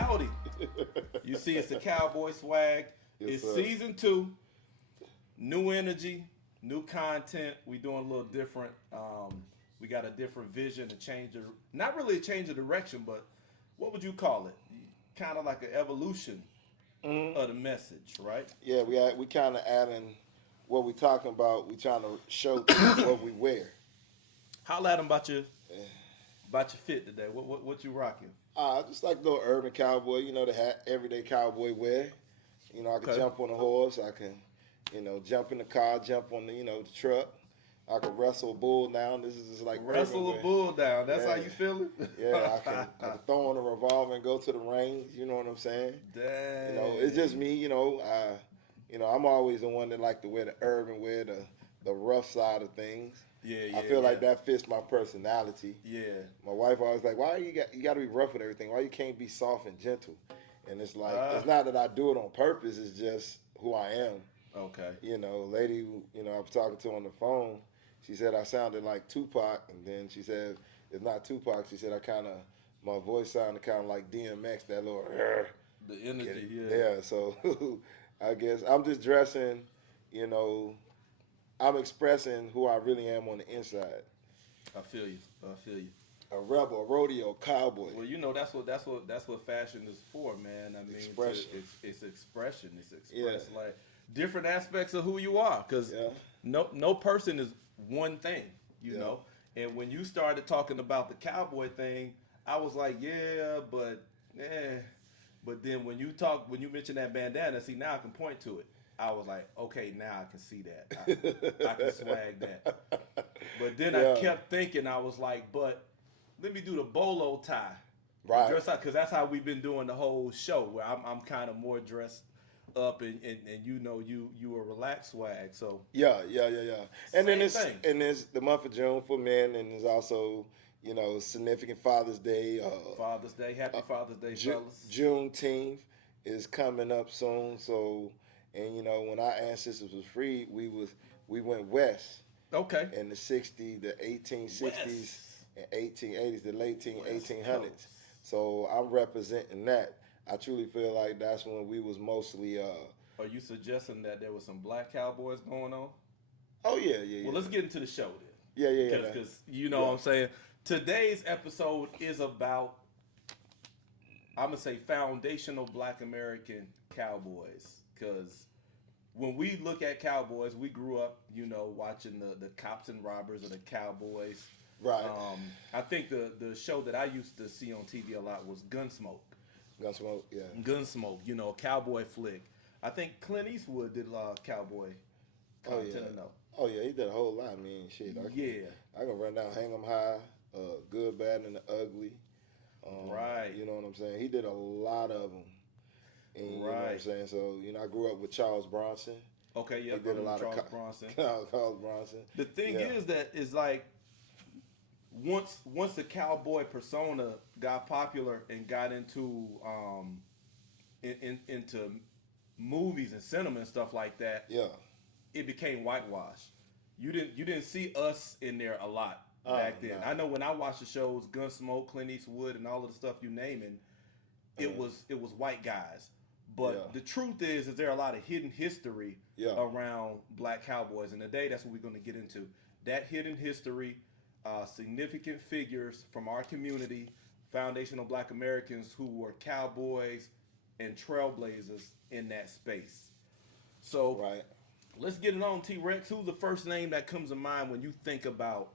Howdy. You see, it's the Cowboy swag. Yes, It's sir. season 2, new energy, new content. We doing a little different. We got a different vision, a change of, not really a change of direction, but what would you call it? Kind of like an evolution Mhm. of the message, right? Yeah, we kind of adding what we talking about. We trying to show through what we wear. Holla at them about your fit today. What you rocking? Just like little urban cowboy, the hat everyday cowboy wear. I can Okay. jump on a horse. I can, jump in the car, jump on the truck. I can wrestle a bull down. This is just like urban Wrestle a wear. bull down. That's how Yeah. you feeling? Yeah, I can throw on a revolver and go to the range. You know what I'm saying? Dang. It's just me. I'm always the one that like to wear the urban wear, the rough side of things. Yeah. I feel like that fits my personality. Yeah. My wife always like, why you got to be rough with everything? Why you can't be soft and gentle? And it's like it's not that I do it on purpose. It's just who I am. Okay. Lady, I was talking to on the phone. She said I sounded like Tupac, and then she said it's not Tupac. She said my voice sounded kind of like DMX, that little. The energy, Yeah. So I guess I'm just dressing. You know, I'm expressing who I really am on the inside. I feel you. A rebel, a rodeo cowboy. Well, that's what fashion is for, man. I mean, Expression. It's expression. It's Yeah. express like different aspects of who you are, because Yeah. no person is one thing, you Yeah. know. And when you started talking about the cowboy thing, I was like, yeah, but eh. But then when you mentioned that bandana, see, now I can point to it. I was like, okay, now I can see that. I can swag that. But then I Yeah. kept thinking, I was like, but let me do the bolo tie. Right. Dress up, because that's how we've been doing the whole show, where I'm kind of more dressed up, and you a relaxed swag. So Yeah. And then same thing. it's the month of June for men, and there's also significant Father's Day. Father's Day, happy Father's Day, fellas. Juneteenth is coming up soon. So, and when our ancestors was free, we went west Okay. in the the 1860s West. and 1880s, the late West 1800s. Coast. So I'm representing that. I truly feel like that's when we was mostly. Are you suggesting that there was some black cowboys going on? Oh yeah. Well, let's get into the show then. Yeah. Because you know what I'm saying. Today's episode is about, I'm gonna say, foundational Black American Cowboys. Because when we look at cowboys, we grew up, watching the cops and robbers of the Cowboys. Right. I think the show that I used to see on TV a lot was Gunsmoke. Gunsmoke, yeah. Gunsmoke, cowboy flick. I think Clint Eastwood did a lot of cowboy content. Oh yeah, he did a whole lot. I mean, shit. I can run down, hang 'em high, good, bad, and the ugly. Right. You know what I'm saying? He did a lot of them. And you know what I'm Right. saying? So I grew up with Charles Bronson. Okay, yeah, He did a lot Charles of Bronson. Charles Bronson. The thing Yeah. is like once the cowboy persona got popular and got into into movies and cinema and stuff like that, Yeah. it became whitewashed. You didn't see us in there a lot back then. No. I know when I watched the shows Gunsmoke, Clint Eastwood, and all of the stuff you naming, it was white guys. But Yeah. the truth is there are a lot of hidden history Yeah. around black cowboys, and today that's what we're going to get into. That hidden history, significant figures from our community, foundational Black Americans who were cowboys and trailblazers in that space. So Right. let's get it on, T-Rex. Who's the first name that comes to mind when you think about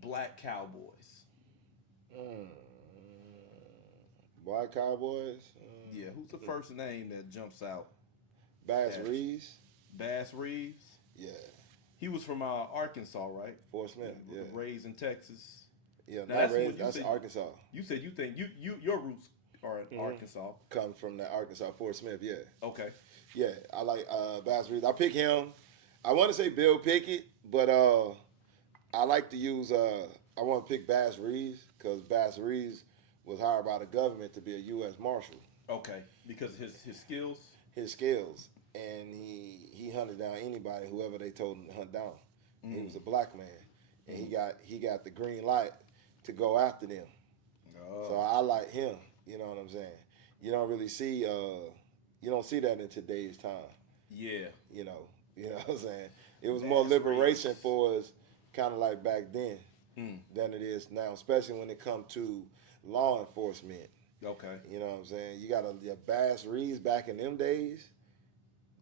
black cowboys? Black Cowboys. Yeah, who's the first name that jumps out? Bass Yes. Reaves. Bass Reaves. Yeah. He was from Arkansas, right? Fort Smith. Yeah. Raised in Texas. Yeah. Now, Not that's raised. what you That's said- Arkansas. You said you think your roots are in Arkansas. Come from the Arkansas Fort Smith. Yeah. Okay. Yeah, I like Bass Reeves. I pick him. I want to say Bill Pickett, but I like to use. I want to pick Bass Reeves because Bass Reeves was hired by the government to be a U.S. Marshal. Okay. Because his skills. His skills, and he hunted down anybody, whoever they told him to hunt down. He was a black man, and he got the green light to go after them. Oh. So I like him. You know what I'm saying? You don't really see you don't see that in today's time. Yeah. You know what I'm saying? It was Bass more liberation Reaves. for us, kind of like back then, Mm. than it is now, especially when it comes to law enforcement. Okay. You know what I'm saying? You got your Bass Reeves back in them days,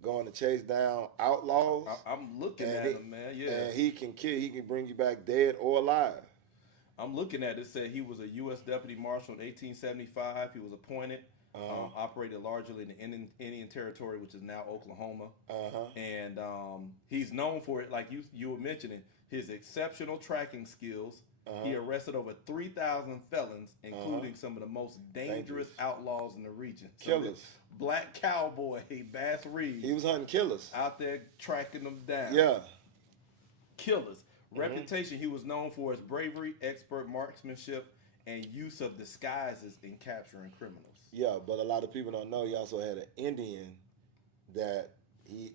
going to chase down outlaws. I'm looking and at him, man. Yeah. And he can kill. He can bring you back dead or alive. I'm looking at it. Said he was a U.S. Deputy Marshal in 1875. He was appointed, operated largely in the Indian Territory, which is now Oklahoma. And he's known for it, like you were mentioning, his exceptional tracking skills. He arrested over 3,000 felons, including some of the most dangerous outlaws in the region. Killers. Black Cowboy, Bass Reaves. He was hunting killers. Out there tracking them down. Yeah. Killers. Reputation, he was known for his bravery, expert marksmanship, and use of disguises in capturing criminals. Yeah, but a lot of people don't know he also had an Indian that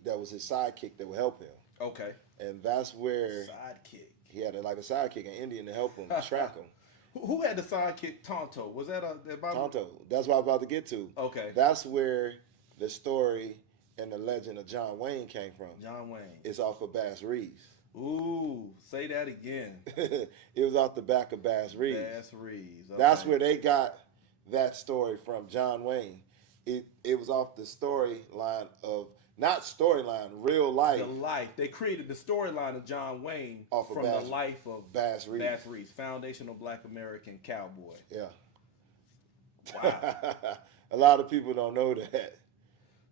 was his sidekick that would help him. Okay. And that's where Sidekick. he had like a sidekick, an Indian, to help him track him. Who had the sidekick Tonto? Was that Tonto. That's what I'm about to get to. Okay. That's where the story and the legend of John Wayne came from. John Wayne. It's off of Bass Reeves. Ooh, say that again. It was off the back of Bass Reeves. Bass Reeves. Okay. That's where they got that story from, John Wayne. It was off the storyline of, not storyline, real life. The life. They created the storyline of John Wayne from the life of Bass Reeves. Bass Reeves, Foundational Black American Cowboy. Yeah. Wow. A lot of people don't know that.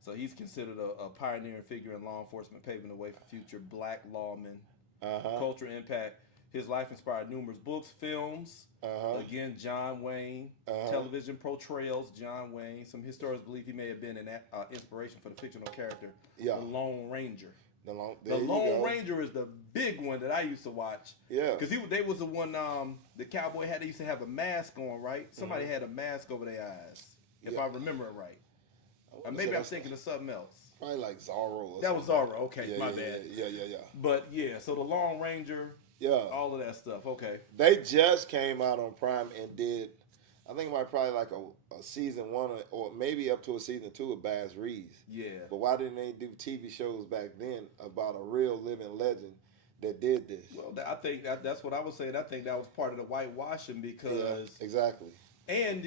So he's considered a pioneering figure in law enforcement, paving the way for future black lawmen. Cultural impact. His life inspired numerous books, films. Again, John Wayne. Television portrayals, John Wayne. Some historians believe he may have been an inspiration for the fictional character, the Lone Ranger. The Lone Ranger is the big one that I used to watch. Yeah. Because they was the one the cowboy had. They used to have a mask on, right? Somebody had a mask over their eyes, if I remember it right. Maybe I'm thinking of something else. Probably like Zorro. That was Zorro. Okay, my bad. Yeah. But yeah, so the Lone Ranger. Yeah. All of that stuff. Okay. They just came out on Prime and did, I think it might probably like a season 1 or maybe up to a season 2 of Bass Reeves. Yeah. But why didn't they do TV shows back then about a real living legend that did this? Well, I think that's what I was saying. I think that was part of the whitewashing because exactly. And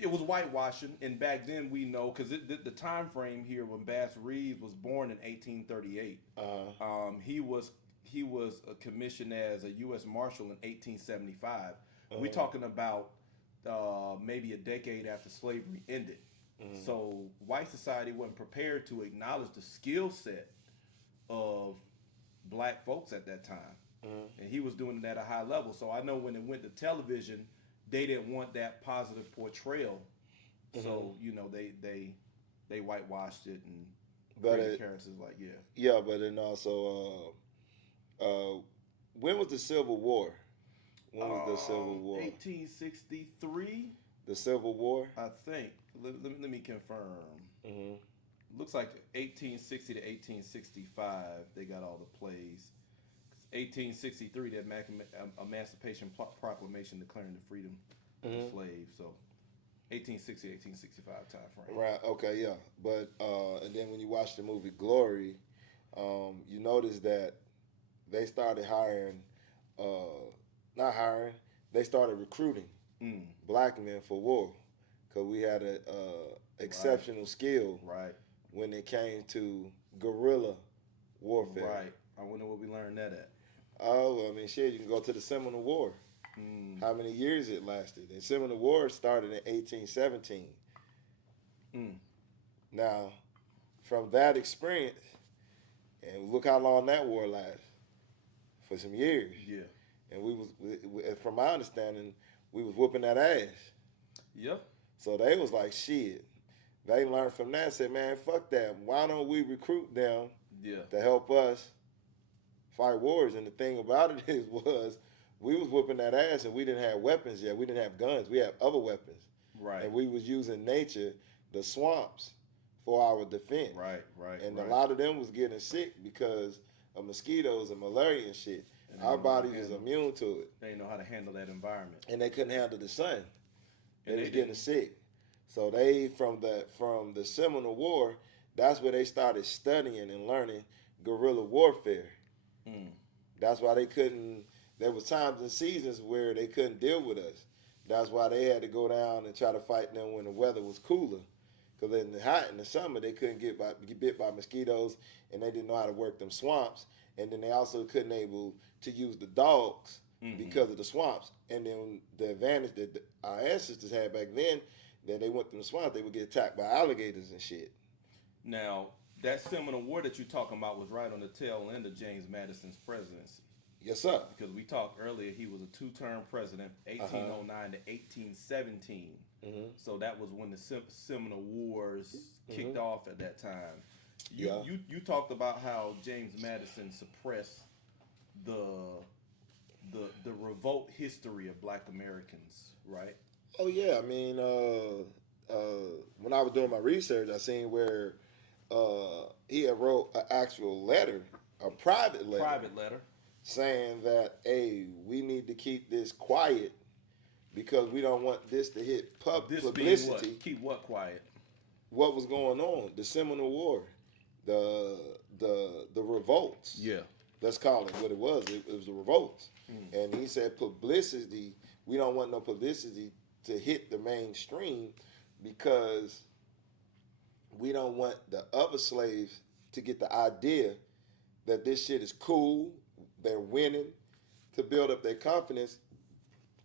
it was whitewashing, and back then we know because the time frame here when Bass Reeves was born in 1838. He was commissioned as a U.S. Marshal in 1875. We're talking about maybe a decade after slavery ended. So white society wasn't prepared to acknowledge the skill set of black folks at that time, and he was doing it at a high level. So I know when it went to television, they didn't want that positive portrayal, so they whitewashed it and created characters like but then also when was the Civil War? When was the Civil War? 1863. The Civil War, I think. Let me confirm. Looks like 1860 to 1865. They got all the plays. 1863, the Emancipation Proclamation declaring the freedom of slaves. So 1860, 1865 time frame. Right. Okay. Yeah. But and then when you watch the movie Glory, you notice that they started they started recruiting black men for war because we had a exceptional skill when it came to guerrilla warfare. Right. I wonder what we learned that at. Oh, I mean, shit, you can go to the Seminole War. How many years it lasted? The Seminole War started in 1817. Now, from that experience, and look how long that war lasted. For some years. Yeah. And we from my understanding, we was whooping that ass. Yep. So they was like, shit. They learned from that and said, man, fuck that. Why don't we recruit them to help us fight wars? And the thing about it was we was whooping that ass and we didn't have weapons yet. We didn't have guns. We had other weapons. Right. And we was using nature, the swamps, for our defense. Right. And a lot of them was getting sick because of mosquitoes and malaria and shit. And Our body was immune to it. They didn't know how to handle that environment. And they couldn't handle the sun. They was didn't. getting sick. So they, from the Seminole War, that's where they started studying and learning guerrilla warfare. That's why they couldn't, there was times and seasons where they couldn't deal with us. That's why they had to go down and try to fight them when the weather was cooler. Because in the summer, they couldn't get bit by mosquitoes, and they didn't know how to work them swamps. And then they also couldn't able to use the dogs because of the swamps. And then the advantage that our ancestors had back then, that they went through the swamps, they would get attacked by alligators and shit. Now, that Seminole War that you're talking about was right on the tail end of James Madison's presidency. Yes, sir. Because we talked earlier, he was a two-term president, 1809 to 1817. So that was when the Seminole Wars kicked off at that time. You talked about how James Madison suppressed the revolt history of Black Americans, right? Oh yeah, I mean, when I was doing my research, I seen where he had wrote an actual letter, a private letter, saying that, hey, we need to keep this quiet because we don't want this to hit publicity. What? Keep what quiet? What was going on? The Seminole War, the revolts. Yeah. Let's call it what it was. It was the revolts. And he said publicity, we don't want no publicity to hit the mainstream because we don't want the other slaves to get the idea that this shit is cool, they're winning, to build up their confidence,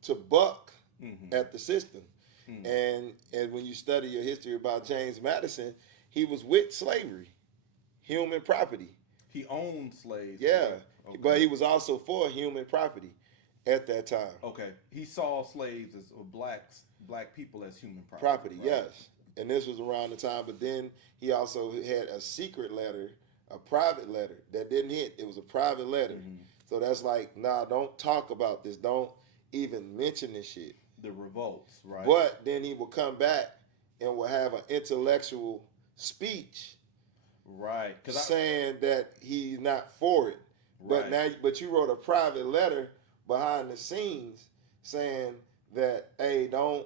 to buck at the system. And when you study your history about James Madison, he was with slavery, human property. He owned slaves. Yeah, okay. But he was also for human property at that time. Okay, he saw slaves as black people as human Property, right? yes. And this was around the time, but then he also had a secret letter, a private letter that didn't hit. It was a private letter. So that's like, nah, don't talk about this. Don't even mention this shit. The revolts, right? But then he will come back and will have an intellectual speech, right? Saying that he's not for it. Right. But you wrote a private letter behind the scenes saying that, hey, don't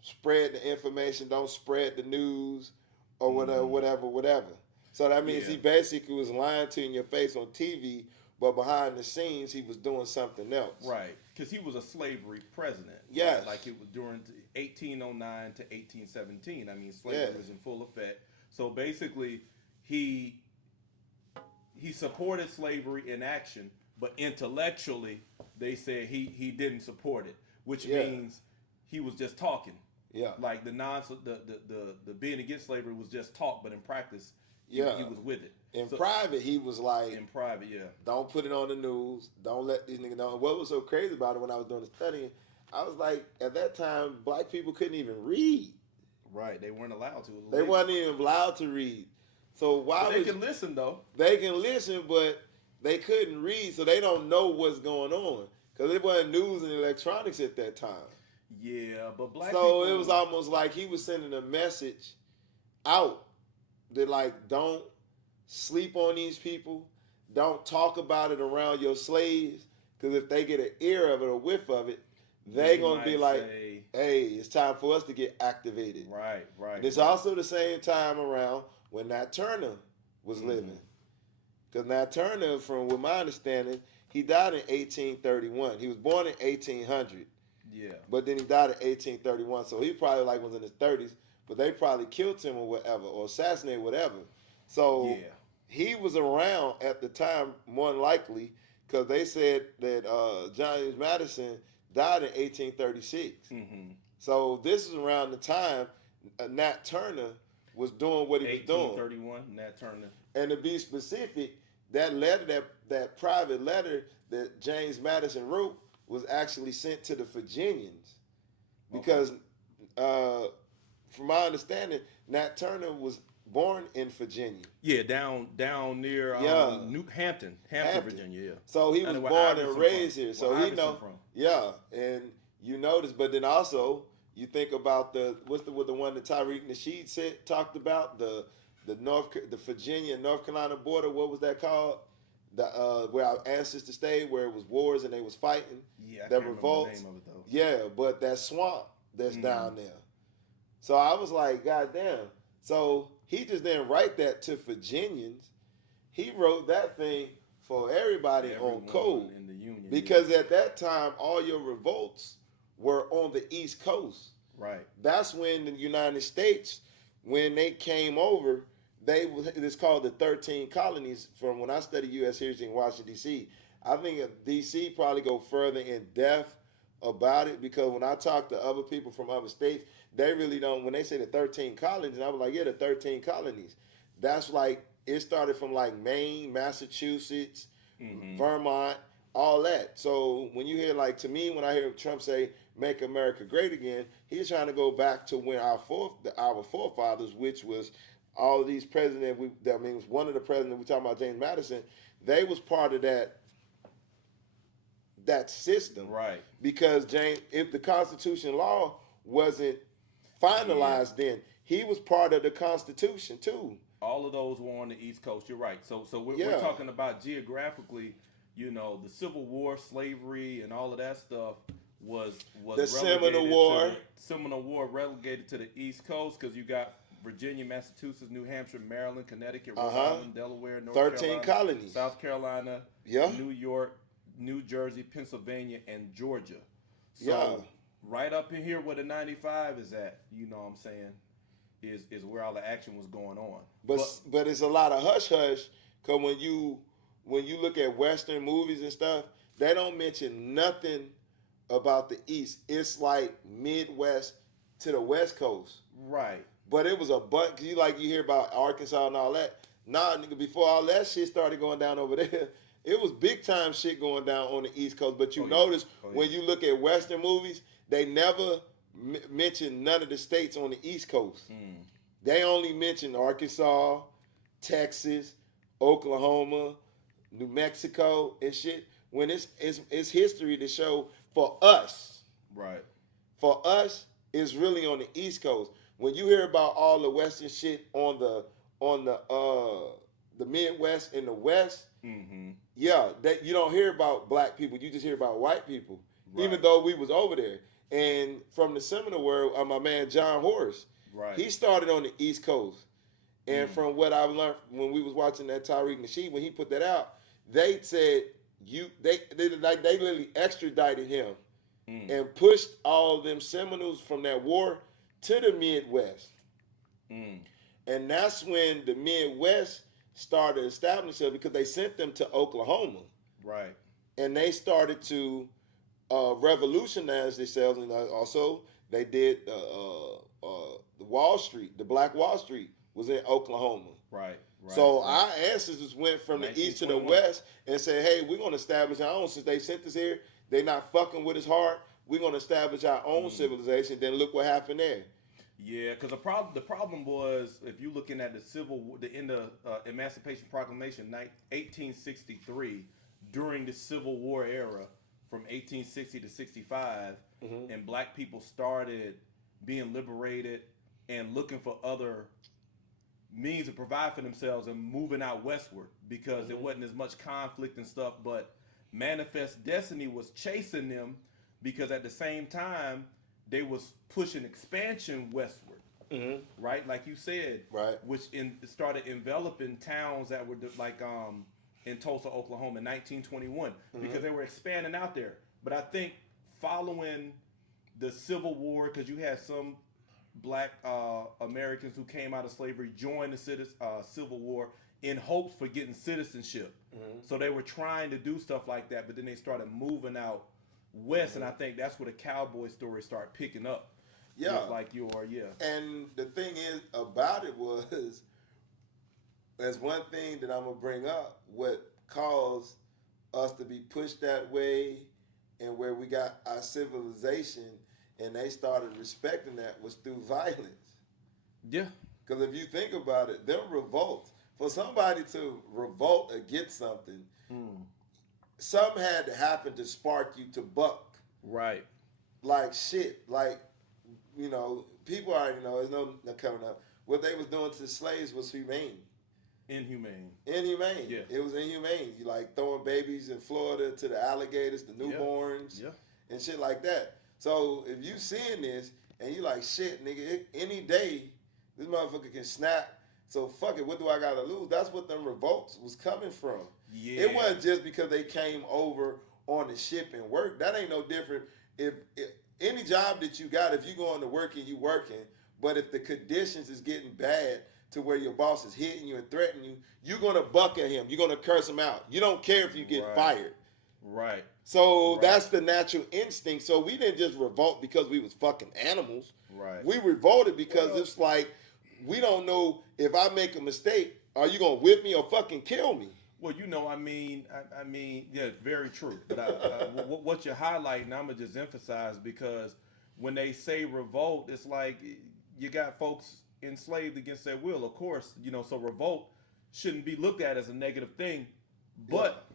spread the information, don't spread the news, or whatever. So that means he basically was lying to you in your face on TV, but behind the scenes he was doing something else. Right, because he was a slavery president. Yes. Right? Like it was during 1809 to 1817. I mean, slavery was in full effect. So basically, he supported slavery in action, but intellectually, they said he didn't support it, which means he was just talking. Yeah. Like the being against slavery was just talk, but in practice, he was with it. In private, he was like, in private, don't put it on the news. Don't let these niggas know. And what was so crazy about it when I was doing the studying, I was like, at that time, black people couldn't even read. Right, they weren't allowed to. They weren't even allowed to read. So why they can listen though. They can listen, but they couldn't read, so they don't know what's going on because it wasn't news and electronics at that time. Yeah, but black so people, it was almost like he was sending a message out that like, don't sleep on these people, don't talk about it around your slaves, because if they get an ear of it or whiff of it, they gonna be like, hey, it's time for us to get activated. Right. And it's also the same time around when Nat Turner was living. Because Nat Turner, from what my understanding, he died in 1831. He was born in 1800. Yeah. But then he died in 1831. So he probably like was in his 30s, but they probably killed him or whatever, or assassinated whatever. So he was around at the time, more than likely, because they said that James Madison died in 1836. So this is around the time Nat Turner was doing what he was doing. 1831, Nat Turner. And to be specific, that letter, that private letter that James Madison wrote was actually sent to the Virginians. Because from my understanding, Nat Turner was born in Virginia. Yeah, down near New Hampton, Virginia. Yeah. So he was born and raised here. So he know. From. Yeah, and you notice, but then also you think about the one that Tariq Nasheed talked about the Virginia North Carolina border. What was that called? the where our ancestors stayed, where it was wars and they was fighting. Yeah, I The can't remember the revolts. name of it though. Yeah, but that swamp that's down there. So I was like, God damn. So he just didn't write that to Virginians. He wrote that thing for everybody on code. In the Union. Because at that time, all your revolts were on the East Coast. Right. That's when the United States, when they came over, it's called the 13 colonies. From when I studied U.S. history in Washington, D.C., I think D.C. probably go further in depth about it, because when I talk to other people from other states, they really don't. When they say the 13 colonies, and I was like, yeah, the 13 colonies. That's like, it started from like Maine, Massachusetts, Vermont, all that. So when you hear, like, to me, when I hear Trump say "Make America Great Again," he's trying to go back to when our forefathers, which was all of these presidents. That means one of the presidents we talking about, James Madison. They was part of that system, right? Because if the Constitution law wasn't finalized, then he was part of the Constitution too. All of those were on the East Coast. You're right. So we're talking about geographically. The Civil War, slavery, and all of that stuff was the Seminole War. Seminole War relegated to the East Coast, because you got Virginia, Massachusetts, New Hampshire, Maryland, Connecticut, Rhode Island, Delaware, North 13 Carolina, colonies. South Carolina, New York, New Jersey, Pennsylvania, and Georgia. So right up in here where the 95 is at, you know what I'm saying, is where all the action was going on. But it's a lot of hush hush, because when you look at Western movies and stuff, they don't mention nothing about the East. It's like Midwest to the West Coast. Right. But it was a bunch. You hear about Arkansas and all that. Nah, nigga, before all that shit started going down over there, it was big time shit going down on the East Coast. But you notice when you look at Western movies, they never mention none of the states on the East Coast. They only mention Arkansas, Texas, Oklahoma, New Mexico, and shit. When it's history to show for us. Right. For us, it's really on the East Coast. When you hear about all the Western shit on the Midwest and the West, that you don't hear about black people. You just hear about white people. Right. Even though we was over there. And from the Seminole world, my man John Horace, he started on the East Coast. And from what I learned when we was watching that Tariq Nasheed, when he put that out, they said they literally extradited him and pushed all of them Seminoles from that war to the Midwest. And that's when the Midwest started establishing themselves, because they sent them to Oklahoma. Right. And they started to revolutionize themselves, and also they did the Wall Street, the Black Wall Street was in Oklahoma. Right. So our ancestors went from the east to the west and said, hey, we're going to establish our own. Since they sent us here, they're not fucking with us hard. We're going to establish our own civilization. Then look what happened there. Yeah, because the problem was, if you're looking at the end of Emancipation Proclamation, 1863, during the Civil War era, from 1860 to 65, and black people started being liberated and looking for other means to provide for themselves and moving out westward, because there wasn't as much conflict and stuff. But Manifest Destiny was chasing them, because at the same time they was pushing expansion westward, right? Like you said, right? Which started enveloping towns that were like in Tulsa, Oklahoma, in 1921, because they were expanding out there. But I think following the Civil War, because you had some black Americans who came out of slavery joined the Civil War in hopes for getting citizenship. So they were trying to do stuff like that, but then they started moving out west, and I think that's where the cowboy story started picking up. Yeah, like you are. Yeah. And the thing is about it was, there's one thing that I'm gonna bring up. What caused us to be pushed that way, and where we got our civilization, and they started respecting that, was through violence. Yeah. Because if you think about it, them revolts, for somebody to revolt against something, something had to happen to spark you to buck. Right. Like shit. Like, you know, people already know, there's no coming up. What they was doing to the slaves was humane. Inhumane. Inhumane. Yeah. It was inhumane. You like throwing babies in Florida to the alligators, the newborns, and shit like that. So if you seeing this and you like, shit, nigga, any day this motherfucker can snap. So fuck it, what do I gotta lose? That's what them revolts was coming from. Yeah. It wasn't just because they came over on the ship and work. That ain't no different. If any job that you got, if you going to work and you working, but if the conditions is getting bad to where your boss is hitting you and threatening you, you're gonna buck at him. You're gonna curse him out. You don't care if you get fired. Right. So that's the natural instinct. So we didn't just revolt because we was fucking animals. Right. We revolted because it's like, we don't know if I make a mistake, are you gonna whip me or fucking kill me? Well, I mean, yeah, very true. But what you're highlighting, I'm gonna just emphasize, because when they say revolt, it's like you got folks enslaved against their will. Of course, so revolt shouldn't be looked at as a negative thing, but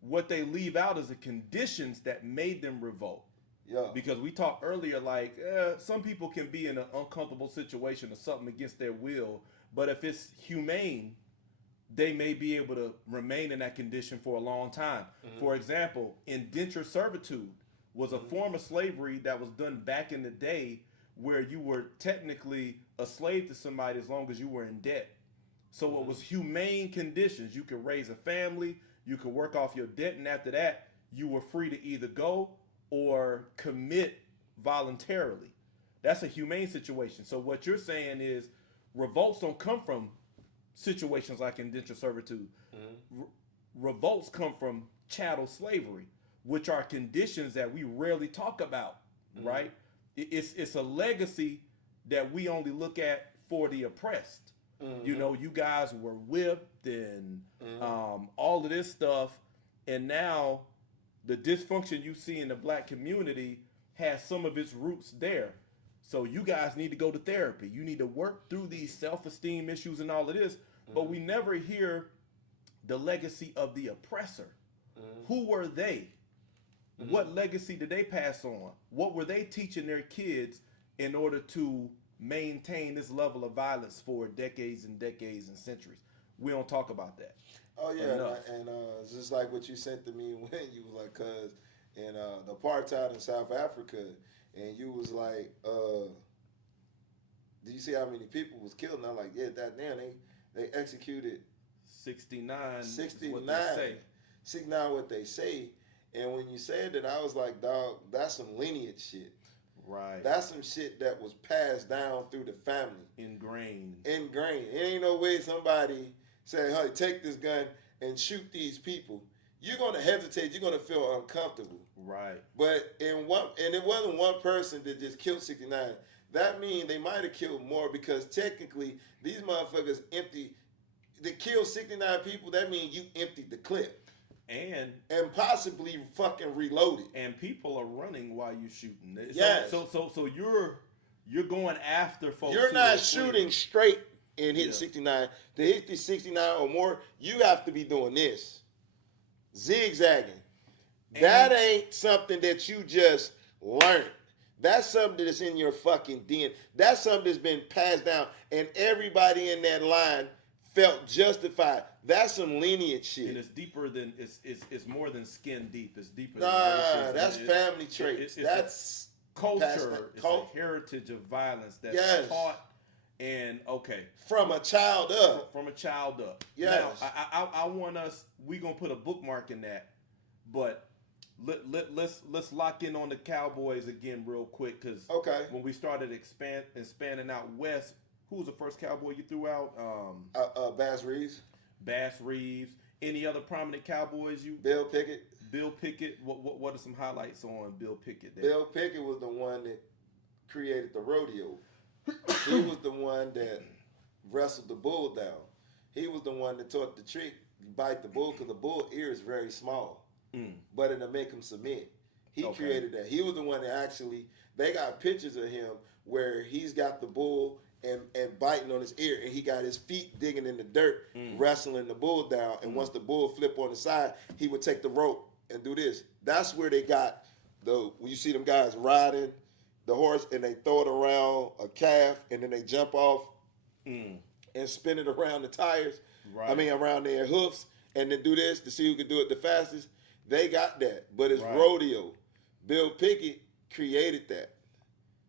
what they leave out is the conditions that made them revolt. Yeah. Because we talked earlier, like some people can be in an uncomfortable situation or something against their will, but if it's humane, they may be able to remain in that condition for a long time. Mm-hmm. For example, indentured servitude was a form of slavery that was done back in the day, where you were technically a slave to somebody as long as you were in debt. So it was humane conditions. You could raise a family, you could work off your debt, and after that, you were free to either go or commit voluntarily. That's a humane situation. So what you're saying is revolts don't come from situations like indentured servitude. Revolts come from chattel slavery, which are conditions that we rarely talk about, right? It's a legacy that we only look at for the oppressed. You guys were whipped and all of this stuff, and now the dysfunction you see in the black community has some of its roots there. So you guys need to go to therapy. You need to work through these self-esteem issues and all of this, but we never hear the legacy of the oppressor. Who were they? What legacy did they pass on? What were they teaching their kids in order to maintain this level of violence for decades and decades and centuries? We don't talk about that. Oh yeah, and it's just like what you sent to me when you was like, cuz in the apartheid in South Africa, and you was like, do you see how many people was killed? And I'm like, yeah, that damn, they executed 69. 69. What they say. 69 what they say. And when you said that, I was like, dog, that's some lineage shit. Right. That's some shit that was passed down through the family. Ingrained. It ain't no way somebody say, hey, take this gun and shoot these people. You're gonna hesitate, you're gonna feel uncomfortable. Right. But it wasn't one person that just killed 69. That means they might have killed more, because technically these motherfuckers they killed 69 people, that means you emptied the clip. And possibly fucking reloaded. And people are running while you shooting. Yes. So you're going after folks. You're not shooting straight and hitting 69. To hit the 69 or more, you have to be doing this. Zigzagging. That ain't something that you just learned. That's something that's in your fucking DNA. That's something that's been passed down, and everybody in that line felt justified. That's some lineage shit. And it's deeper than it's more than skin deep. It's deeper than racism. That's family traits. That's culture. It's a heritage of violence that's taught and from a child up. From a child up. Yes. Now I want us. We gonna put a bookmark in that, but let's lock in on the Cowboys again real quick, because when we started expanding out west, who was the first Cowboy you threw out? Bass Reaves. Bass Reaves. Any other prominent Cowboys you? Bill Pickett. Bill Pickett. What are some highlights on Bill Pickett? Bill Pickett was the one that created the rodeo. He was the one that wrestled the bull down. He was the one that taught the trick. You bite the bull, because the bull ear is very small, but it'll make him submit. He created that. He was the one that actually, they got pictures of him where he's got the bull and biting on his ear, and he got his feet digging in the dirt, wrestling the bull down. And once the bull flipped on the side, he would take the rope and do this. That's where they got when you see them guys riding the horse and they throw it around a calf and then they jump off and spin it around the tires. Right. I mean, around their hoofs, and then do this to see who can do it the fastest. They got that, but it's Right. rodeo. Bill Pickett created that.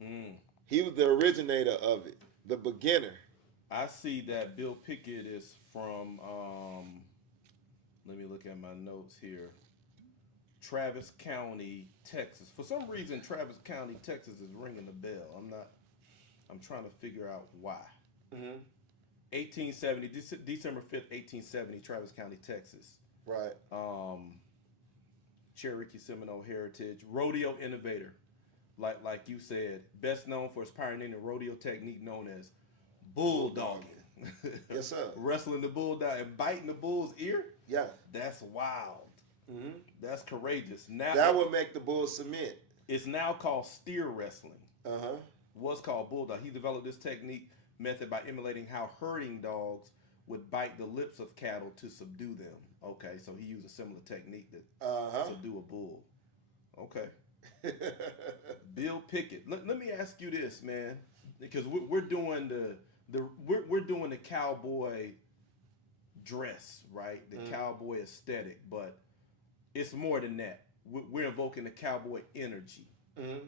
Mm. He was the originator of it, the beginner. I see that Bill Pickett is from, let me look at my notes here. Travis County, Texas. For some reason, Travis County, Texas is ringing the bell. I'm trying to figure out why. Mm-hmm. 1870, December 5th, 1870, Travis County, Texas. Right. Cherokee Seminole heritage, rodeo innovator. Like you said, best known for his pioneering rodeo technique known as bulldogging. Yes, sir. Wrestling the bulldog and biting the bull's ear? Yeah. That's wild. Mm-hmm. That's courageous. Now That would make the bull submit. it's now called steer wrestling. Uh-huh. Was called bulldog. He developed this technique method by emulating how herding dogs would bite the lips of cattle to subdue them. Okay, so he used a similar technique to subdue a bull. Okay. Bill Pickett. Let me ask you this, man, because we're doing we're doing the cowboy dress, right? The cowboy aesthetic, but it's more than that. We're invoking the cowboy energy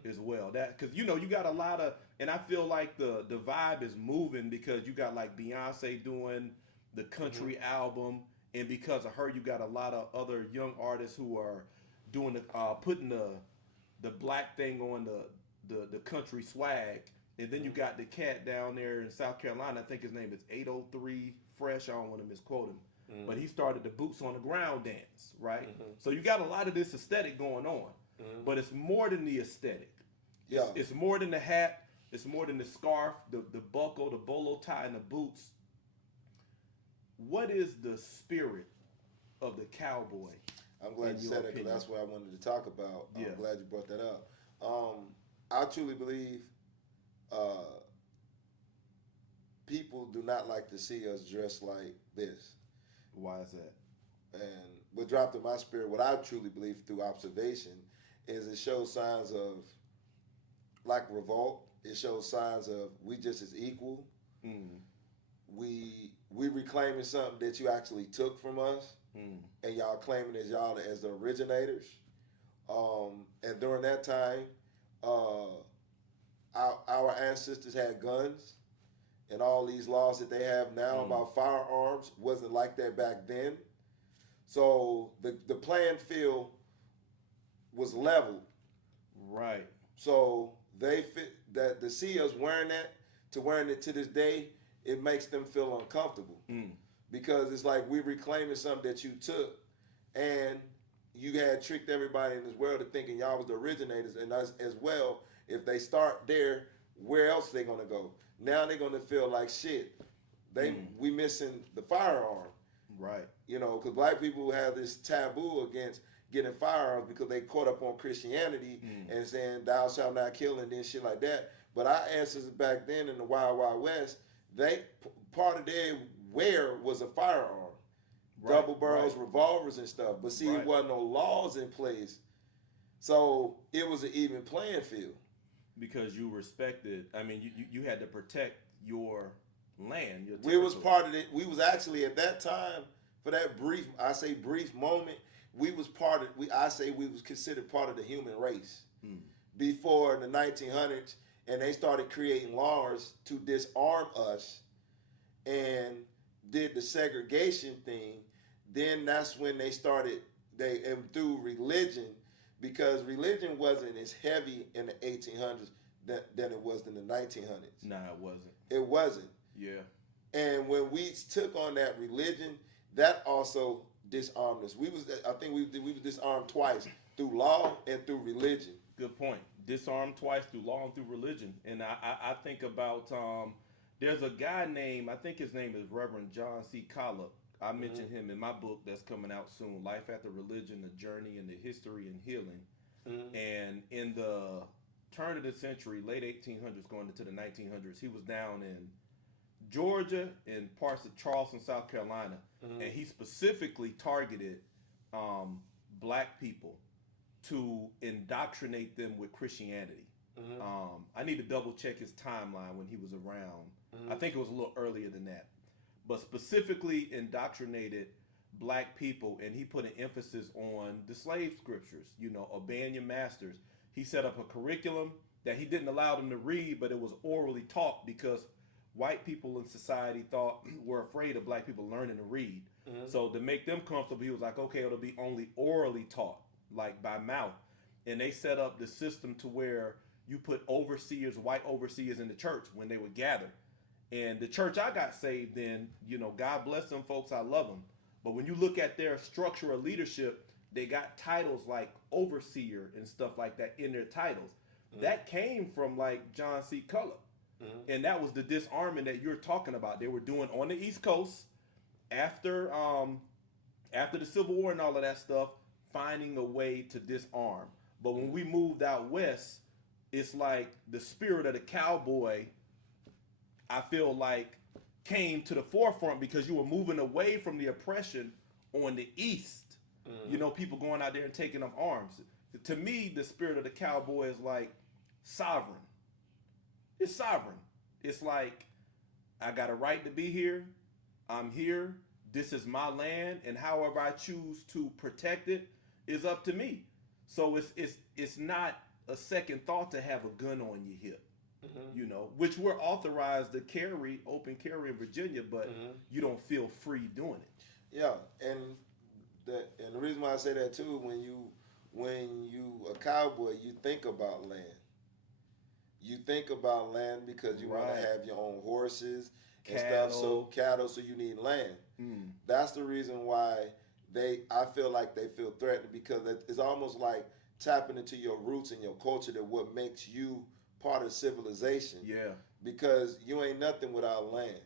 as well. That because you got a lot of, and I feel like the vibe is moving because you got like Beyonce doing the country album, and because of her, you got a lot of other young artists who are doing putting the black thing on the country swag. And then you got the cat down there in South Carolina. I think his name is 803 Fresh. I don't want to misquote him. But he started the boots on the ground dance, right? So you got a lot of this aesthetic going on. But it's more than the aesthetic. Yeah. It's more than the hat. It's more than the scarf, the buckle, the bolo tie, and the boots. What is the spirit of the cowboy? I'm glad you said that because that's what I wanted to talk about. Yeah. I'm glad you brought that up. I truly believe people do not like to see us dressed like this. Why is that? And what dropped in my spirit, what I truly believe through observation, is it shows signs of like revolt. It shows signs of we just as equal. We reclaiming something that you actually took from us, and y'all claiming as y'all as the originators. And during that time, our ancestors had guns, and all these laws that they have now about firearms wasn't like that back then. So the playing field was leveled. Right. So they fit that to see us wearing that to wearing it to this day, it makes them feel uncomfortable because it's like we're reclaiming something that you took, and you had tricked everybody in this world to thinking y'all was the originators, and us as well. If they start there, where else they gonna go? Now they're gonna feel like shit. We missing the firearm, right? Because black people have this taboo against getting firearms because they caught up on Christianity and saying thou shalt not kill and then shit like that. But our ancestors back then in the Wild Wild West, part of their wear was a firearm, double barrels, revolvers and stuff. But see, it wasn't no laws in place, so it was an even playing field. Because you respected, I mean, you had to protect your land. Your we was part of it. We was actually at that time for that brief moment. We was part of. We was considered part of the human race before the 1900s, and they started creating laws to disarm us, and did the segregation thing. Then that's when they started. And through religion. Because religion wasn't as heavy in the 1800s than it was in the 1900s. Nah, it wasn't. It wasn't. Yeah. And when we took on that religion, that also disarmed us. I think we was disarmed twice, through law and through religion. Good point. Disarmed twice through law and through religion. And I think about, there's a guy named, I think his name is Reverend John C. Collop. I mentioned him in my book that's coming out soon, Life After Religion, The Journey into History and Healing. And in the turn of the century, late 1800s going into the 1900s, he was down in Georgia and parts of Charleston, South Carolina. And he specifically targeted black people to indoctrinate them with Christianity. I need to double check his timeline when he was around. I think it was a little earlier than that. but specifically indoctrinated black people, and he put an emphasis on the slave scriptures, obeying your masters. He set up a curriculum that he didn't allow them to read, but it was orally taught because white people in society were afraid of black people learning to read. So to make them comfortable, he was like, okay, it'll be only orally taught, like by mouth. And they set up the system to where you put overseers, white overseers in the church when they would gather. And the church I got saved in, God bless them folks, I love them. But when you look at their structure of leadership, they got titles like overseer and stuff like that in their titles. That came from like John C. Cullop. And that was the disarming that you're talking about. They were doing on the East Coast after the Civil War and all of that stuff, finding a way to disarm. But when we moved out west, it's like the spirit of the cowboy, I feel like, came to the forefront because you were moving away from the oppression on the East. People going out there and taking up arms. To me, the spirit of the cowboy is like sovereign. It's sovereign. It's like, I got a right to be here. I'm here. This is my land, and however I choose to protect it is up to me. So it's not a second thought to have a gun on your hip, which we're authorized to carry, open carry in Virginia, but you don't feel free doing it. Yeah, and the reason why I say that too, when you a cowboy, you think about land. You think about land because you want to have your own horses and stuff. So cattle, so you need land. That's the reason why I feel like they feel threatened, because it's almost like tapping into your roots and your culture, that what makes you part of civilization. Yeah. Because you ain't nothing without land.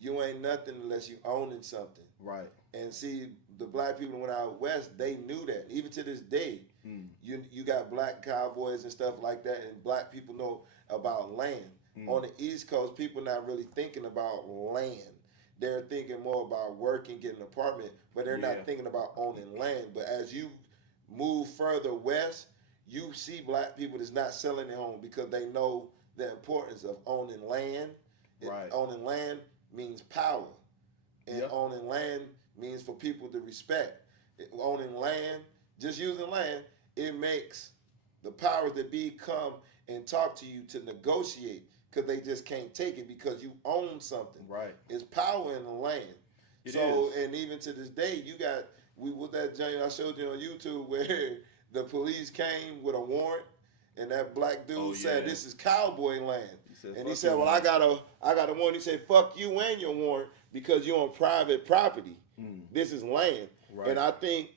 You ain't nothing unless you owning something. Right. And see, the black people went out west, they knew that. Even to this day, you got black cowboys and stuff like that, and black people know about land. On the East Coast, people not really thinking about land. They're thinking more about working, getting an apartment, but they're not thinking about owning land. But as you move further west, you see black people that's not selling their home because they know the importance of owning land. Right. Owning land means power. And owning land means for people to respect. Owning land, just using land, it makes the powers that be come and talk to you to negotiate, because they just can't take it because you own something. Right. It's power in the land. It is. And even to this day, you got, with that joint I showed you on YouTube where the police came with a warrant, and that black dude said, this is cowboy land. He said, well, I got a warrant. He said, fuck you and your warrant, because you're on private property. This is land. Right. And I think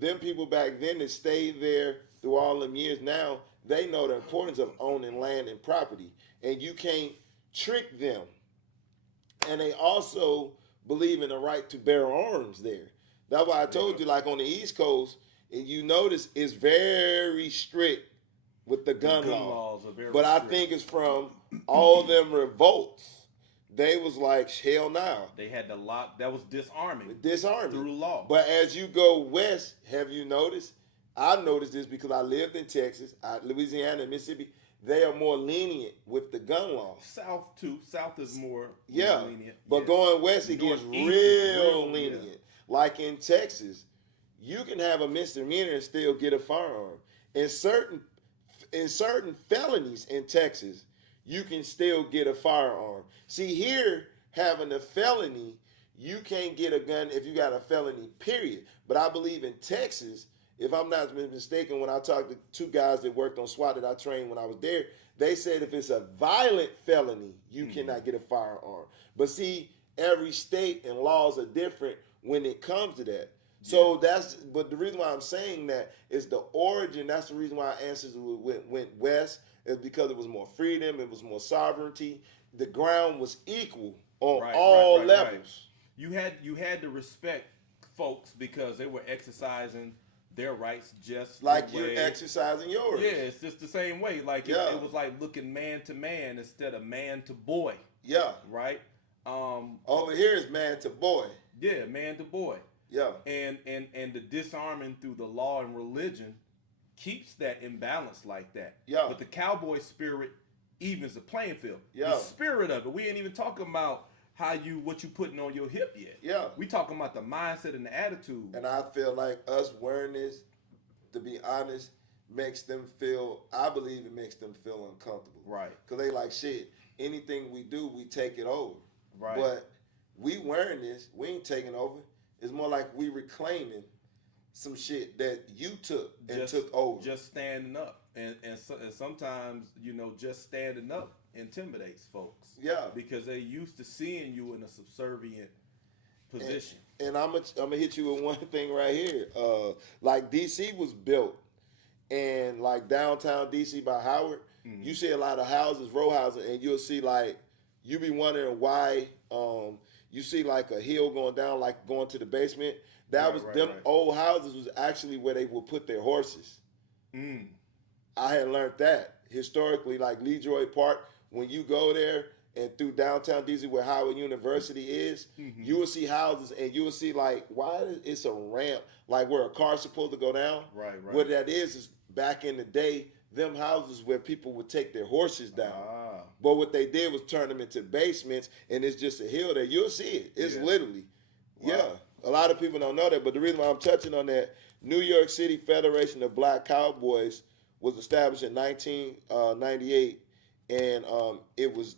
them people back then that stayed there through all them years, now they know the importance of owning land and property. And you can't trick them. And they also believe in the right to bear arms there. That's why I told you, like on the East Coast, and you notice it's very strict with the gun laws are very strict. I think it's from all them revolts. They was like, hell no. They had to lock. That was disarming. Disarming. Through law. But as you go west, have you noticed? I've noticed this because I lived in Texas, Louisiana, and Mississippi. They are more lenient with the gun laws. South too. South is more lenient. But going west, it gets real lenient. Yeah. Like in Texas, you can have a misdemeanor and still get a firearm. In certain felonies in Texas, you can still get a firearm. See, here, having a felony, you can't get a gun if you got a felony, period. But I believe in Texas, if I'm not mistaken, when I talked to two guys that worked on SWAT that I trained when I was there, they said if it's a violent felony, you cannot get a firearm. But see, every state and laws are different when it comes to that. So but the reason why I'm saying that is the origin. That's the reason why Answers went west, is because it was more freedom, it was more sovereignty. The ground was equal on all levels. Right. You had to respect folks because they were exercising their rights just like you're exercising yours. Yeah, it's just the same way. Like it was like looking man to man instead of man to boy. Yeah. Right? Over here is man to boy. Yeah, man to boy. Yeah. And the disarming through the law and religion keeps that imbalance like that. Yeah. But the cowboy spirit evens the playing field. Yeah. The spirit of it. We ain't even talking about what you putting on your hip yet. Yeah. We talking about the mindset and the attitude. And I feel like us wearing this, to be honest, makes them feel, I believe it makes them feel uncomfortable. Right. Because they like, shit, anything we do, we take it over. Right. But we wearing this, we ain't taking over. It's more like we reclaiming some shit that you took and took over. Just standing up. And sometimes, just standing up intimidates folks. Yeah. Because they used to seeing you in a subservient position. And I'm gonna hit you with one thing right here. Like DC was built, and like downtown DC by Howard, you see a lot of houses, row houses, and you'll see like you be wondering why. You see like a hill going down, like going to the basement. That was them old houses was actually where they would put their horses. I had learned that historically, like Leroy Park. When you go there and through downtown DC where Howard University is, you will see houses and you will see like, why it's a ramp, like where a car's supposed to go down. Right. What that is back in the day, them houses where people would take their horses down. But what they did was turn them into basements, and it's just a hill there. You'll see it. It's literally. Wow. Yeah. A lot of people don't know that, but the reason why I'm touching on that, New York City Federation of Black Cowboys was established in 1998, and it was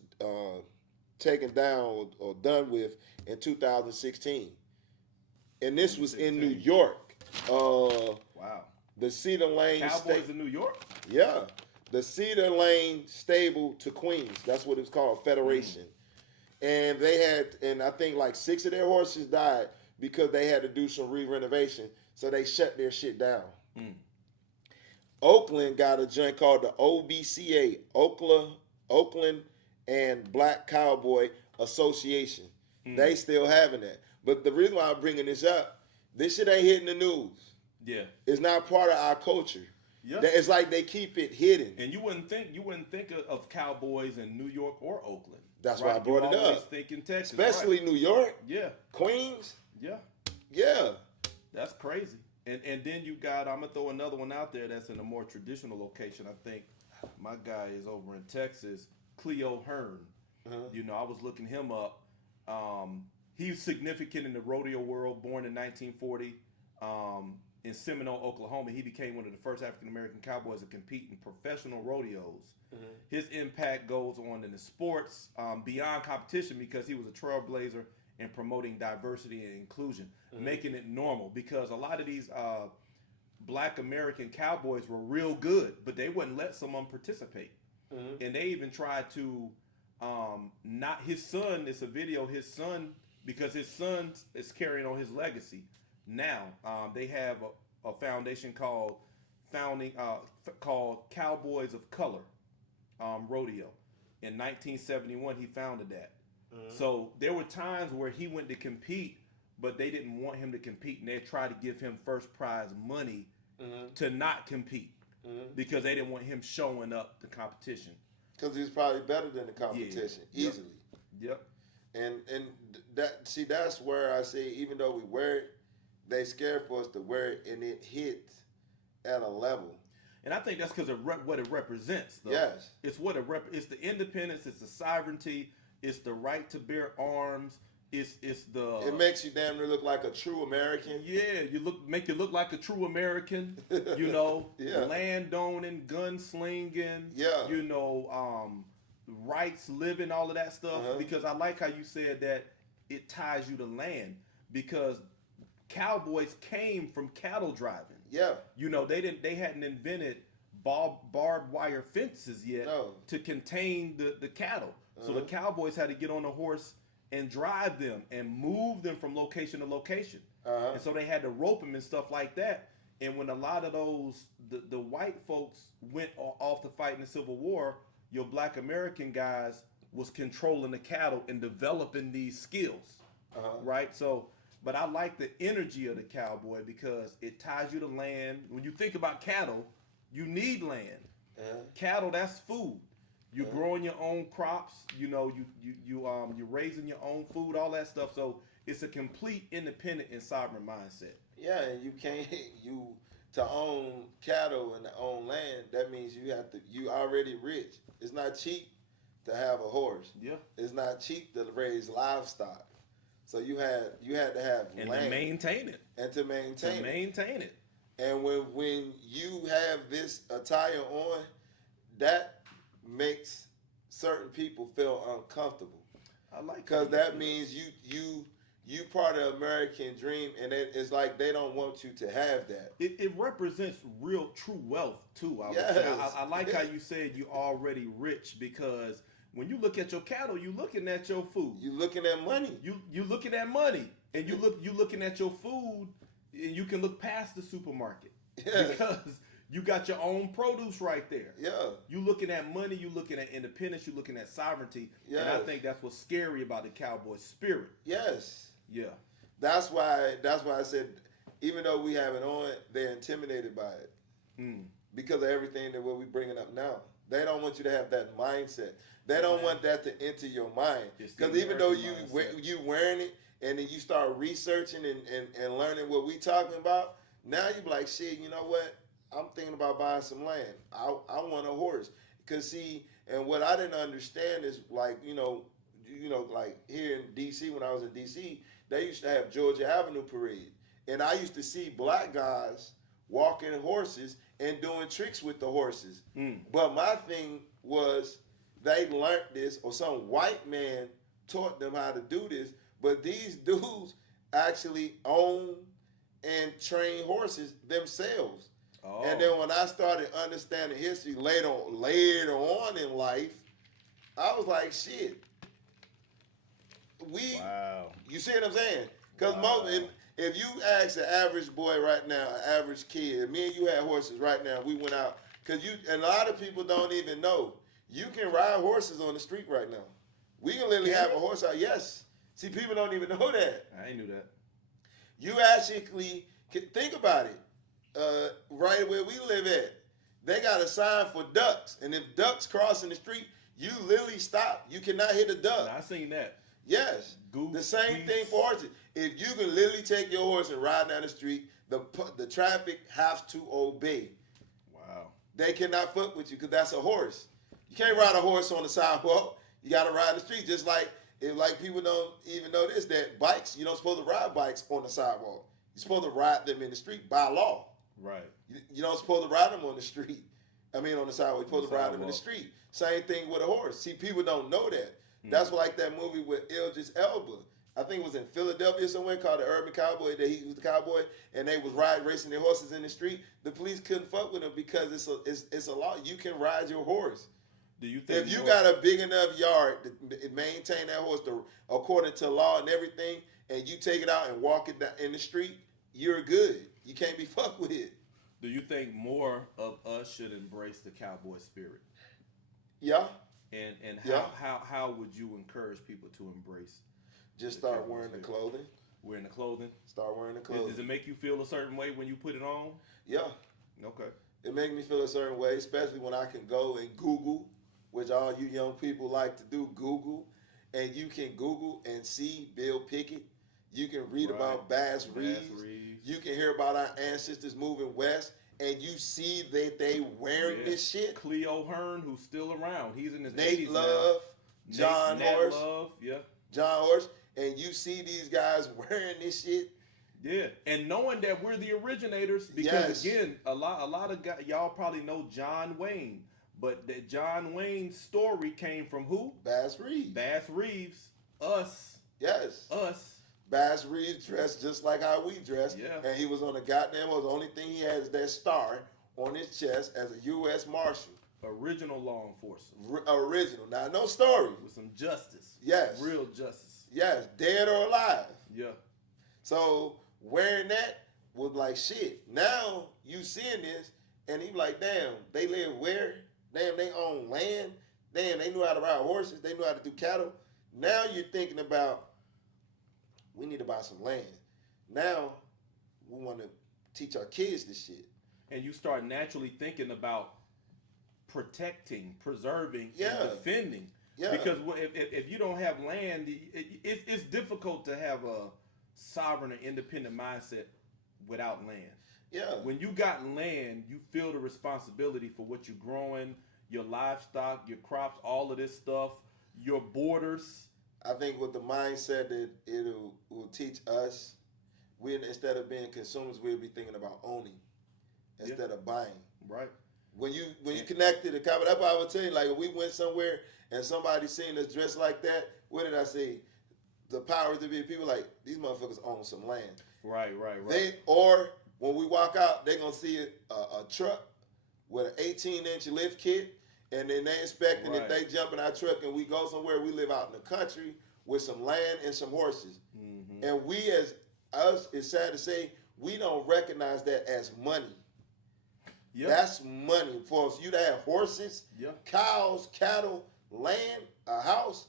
taken down or done with in 2016. And this was in New York. Wow. The Cedar Lane Cowboys in New York? Yeah. The Cedar Lane Stable to Queens. That's what it's called, Federation. And they had, and I think like 6 of their horses died because they had to do some re-renovation. So they shut their shit down. Oakland got a joint called the OBCA, Oakland and Black Cowboy Association. They still having that. But the reason why I'm bringing this up, this shit ain't hitting the news. Yeah. It's not part of our culture. Yeah. It's like they keep it hidden. And you wouldn't think of Cowboys in New York or Oakland. That's why I brought it up. Think in Texas, especially New York. Yeah. Queens. Yeah. Yeah. That's crazy. And then you got, I'm gonna throw another one out there that's in a more traditional location. I think my guy is over in Texas, Cleo Hearn. I was looking him up. He's significant in the rodeo world. Born in 1940. In Seminole, Oklahoma, he became one of the first African-American cowboys to compete in professional rodeos. His impact goes on in the sports beyond competition because he was a trailblazer in promoting diversity and inclusion, making it normal because a lot of these Black American cowboys were real good, but they wouldn't let someone participate. And they even tried to not his son, it's a video, his son, because his son is carrying on his legacy. Now they have a foundation called Cowboys of Color Rodeo. In 1971, he founded that. So there were times where he went to compete, but they didn't want him to compete, and they tried to give him first prize money to not compete because they didn't want him showing up the competition. Because he's probably better than the competition easily. Yep. And that's where I say even though we wear it, they scared for us to wear it, and it hits at a level. And I think that's because of what it represents, though. Yes. It's what it's the independence, it's the sovereignty, it's the right to bear arms, it's the... It makes you damn near look like a true American. Yeah, make you look like a true American, landowning, gunslinging, rights living, all of that stuff. Because I like how you said that it ties you to land, because cowboys came from cattle driving. Yeah. They hadn't invented barbed wire fences yet to contain the cattle. So the cowboys had to get on a horse and drive them and move them from location to location. And so they had to rope them and stuff like that. And when a lot of those, the white folks went off to fight in the Civil War, your Black American guys was controlling the cattle and developing these skills, right? So, but I like the energy of the cowboy because it ties you to land. When you think about cattle, you need land. Cattle, that's food. You're growing your own crops. You're raising your own food, all that stuff. So it's a complete independent and sovereign mindset. Yeah, and to own cattle and to own land, that means you already rich. It's not cheap to have a horse. Yeah. It's not cheap to raise livestock. So you had to have And land to maintain it. and to maintain it. And when you have this attire on, that makes certain people feel uncomfortable. I like because that means you part of the American dream, and it's like they don't want you to have that. It represents real true wealth too. I would say. I like how you said you already rich, because when you look at your cattle, you looking at your food. You looking at money. You looking at money, and you looking at your food, and you can look past the supermarket because you got your own produce right there. Yeah. You looking at money, you looking at independence, you looking at sovereignty. Yes. And I think that's what's scary about the Cowboy Spirit. Yes. Yeah. That's why I said, even though we have it on, they're intimidated by it. Because of everything that we're bringing up now. They don't want you to have that mindset. They don't want that to enter your mind. Because even though you wearing it, and then you start researching and learning what we talking about, now you be like, shit, you know what? I'm thinking about buying some land. I want a horse. Because see, and what I didn't understand is like, like here in D.C., when I was in D.C., they used to have Georgia Avenue Parade. And I used to see black guys walking horses and doing tricks with the horses. But my thing was they learned this, or some white man taught them how to do this. But these dudes actually own and train horses themselves. Oh. And then when I started understanding history later on in life, I was like, shit. You see what I'm saying? Because if you ask an average boy right now, an average kid, me and you had horses right now, we went out, and a lot of people don't even know, you can ride horses on the street right now. We can literally have a horse out, yes. See, people don't even know that. I ain't knew that. You actually can think about it. Right where we live at, they got a sign for ducks, and if ducks crossing the street, you literally stop. You cannot hit a duck. I seen that. Yes. The same thing for horses. If you can literally take your horse and ride down the street, the traffic has to obey. Wow. They cannot fuck with you because that's a horse. You can't ride a horse on the sidewalk. You got to ride the street. Just like people don't even know this, that bikes, you're not supposed to ride bikes on the sidewalk. You're supposed to ride them in the street by law. Right. You're not supposed to ride them on the street. On the sidewalk. You're supposed to ride them in the street. Same thing with a horse. See, people don't know that. That's like that movie with Idris Elba. I think it was in Philadelphia somewhere, called The Urban Cowboy, that he was the cowboy, and they was racing their horses in the street. The police couldn't fuck with them because it's a law. You can ride your horse. Do you think if you got a big enough yard to maintain that horse according to law and everything, and you take it out and walk it down in the street, you're good. You can't be fucked with it. Do you think more of us should embrace the Cowboy Spirit? Yeah. And how would you encourage people to embrace? Just start wearing the clothing. Wearing the clothing? Start wearing the clothing. Does it make you feel a certain way when you put it on? Yeah. Okay. It makes me feel a certain way, especially when I can go and Google, which all you young people like to do, Google. And you can Google and see Bill Pickett. You can read about Bass Reaves. You can hear about our ancestors moving west. And you see that they wearing this shit. Cleo Hearn, who's still around. He's in his 80s Nate Love, now. John Horse. Love, yeah. John Horse. And you see these guys wearing this shit. Yeah, and knowing that we're the originators, because again, a lot of guys, y'all probably know John Wayne, but that John Wayne's story came from who? Bass Reaves. Bass Reaves. Us. Yes. Us. Bass Reaves dressed just like how we dress. Yeah. And he was on the goddamn, the only thing he had is that star on his chest as a U.S. Marshal. Original law enforcement. Original. Now, no story. With some justice. Yes. Real justice. Yes. Dead or alive. Yeah. So, wearing that was like shit. Now, you seeing this, and he like, damn, they live where? Damn, they own land. Damn, they knew how to ride horses. They knew how to do cattle. Now you're thinking about, we need to buy some land. Now, we want to teach our kids this shit. And you start naturally thinking about protecting, preserving, and defending. Yeah. Because if you don't have land, it's difficult to have a sovereign and independent mindset without land. Yeah. When you got land, you feel the responsibility for what you're growing. your livestock, your crops, all of this stuff, your borders. I think with the mindset that will teach us, we instead of being consumers, we'll be thinking about owning instead of buying. Right. When you connect to the cowboy, that's why I would tell you, like if we went somewhere and somebody seen us dressed like that, what did I say? The powers to be, people like these motherfuckers own some land. Right. Or when we walk out, they're gonna see a truck with an 18-inch lift kit, and then they expecting if they jump in our truck and we go somewhere, we live out in the country with some land and some horses. Mm-hmm. And we as us, it's sad to say, we don't recognize that as money. Yep. That's money for us. You to have horses, cows, cattle, land, a house,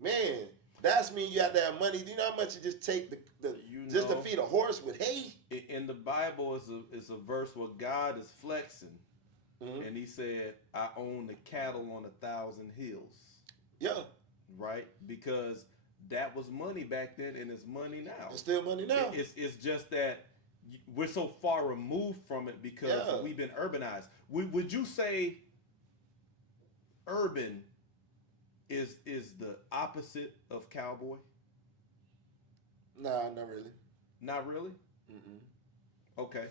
man. That's mean you have to have money. Do you know how much you just take just to feed a horse with hay? In the Bible is a verse where God is flexing, and He said, "I own the cattle on 1,000 hills." Yeah. Right, because that was money back then, and it's money now. It's still money now. It's just that we're so far removed from it because we've been urbanized. Would you say urban is the opposite of cowboy? Nah, not really. Not really? Okay.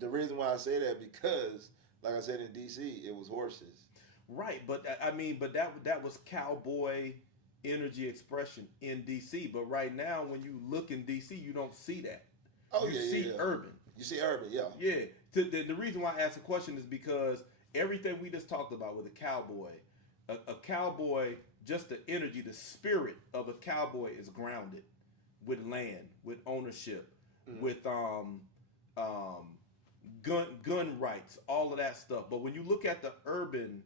The reason why I say that because, like I said in DC, it was horses. Right, but that was cowboy energy expression in DC. But right now, when you look in DC, you don't see that. Oh, you see urban. You see urban, yeah. Yeah. The reason why I asked the question is because everything we just talked about with a cowboy, a cowboy, just the energy, the spirit of a cowboy is grounded with land, with ownership, with gun rights, all of that stuff. But when you look at the urban,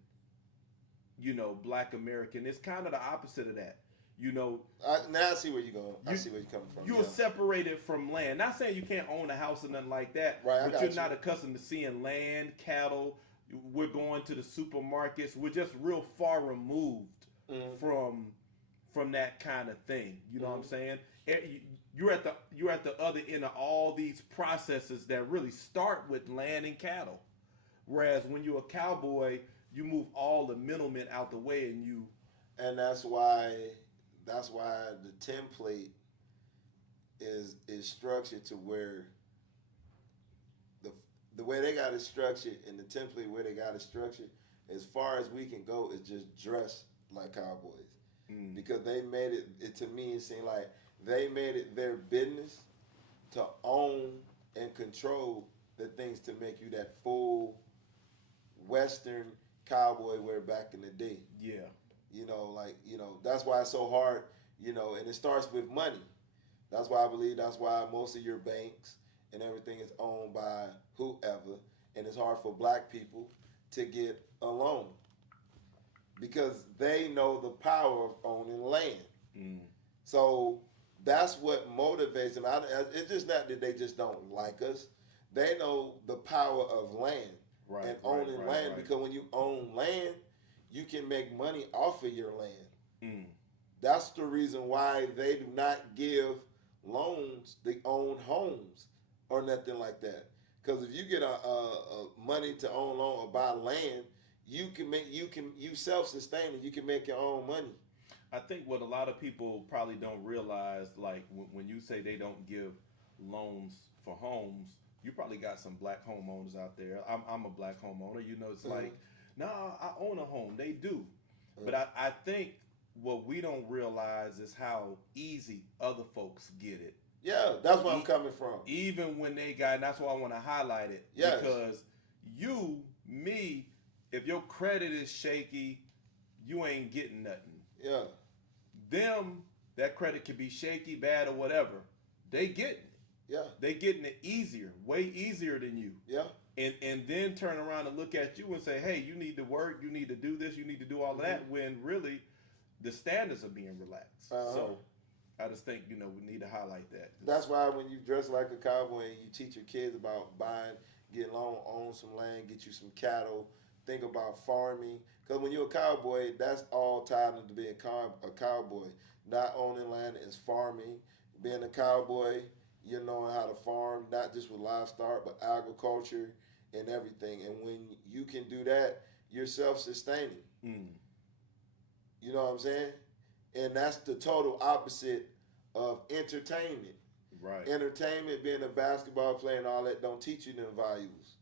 Black American, it's kind of the opposite of that. Now I see where you're going. I see where you're coming from. You're separated from land. Not saying you can't own a house or nothing like that, right? But you're not accustomed to seeing land, cattle. We're going to the supermarkets. We're just real far removed from that kind of thing. You know what I'm saying? You're at the other end of all these processes that really start with land and cattle. Whereas when you're a cowboy, you move all the middlemen out the way, and that's why the template is structured to where the way they got it structured and the template where they got it structured, as far as we can go, is just dress like cowboys. Because they made it to me, it seemed like they made it their business to own and control the things to make you that full Western cowboy where back in the day. Yeah. That's why it's so hard, and it starts with money. That's why I believe that's why most of your banks and everything is owned by whoever, and it's hard for Black people to get a loan because they know the power of owning land. So that's what motivates them. It's just not that they just don't like us. They know the power of land and owning land because when you own land, you can make money off of your land. That's the reason why they do not give loans. They own homes or nothing like that. Because if you get a money to own loan or buy land, you self-sustaining. You can make your own money. I think what a lot of people probably don't realize, like when you say they don't give loans for homes, you probably got some Black homeowners out there. I'm a Black homeowner. It's like, nah, I own a home. They do. But I think what we don't realize is how easy other folks get it. Yeah, that's where I'm coming from. Even when they got, and that's why I want to highlight it. Yes. Because me, if your credit is shaky, you ain't getting nothing. Yeah. Them, that credit could be shaky, bad, or whatever. They getting it. Yeah. They getting it easier, way easier than you. Yeah. And then turn around and look at you and say, hey, you need to work, you need to do this, you need to do all that, when really the standards are being relaxed. So I just think, we need to highlight that. That's why when you dress like a cowboy and you teach your kids about buying, get loan, own some land, get you some cattle, think about farming. Because when you're a cowboy, that's all tied into being a cowboy. Not owning land is farming. Being a cowboy, you know how to farm, not just with livestock, but agriculture and everything. And when you can do that, you're self-sustaining. Mm. You know what I'm saying? And that's the total opposite of entertainment. Right. Entertainment, being a basketball player and all that, don't teach you them values.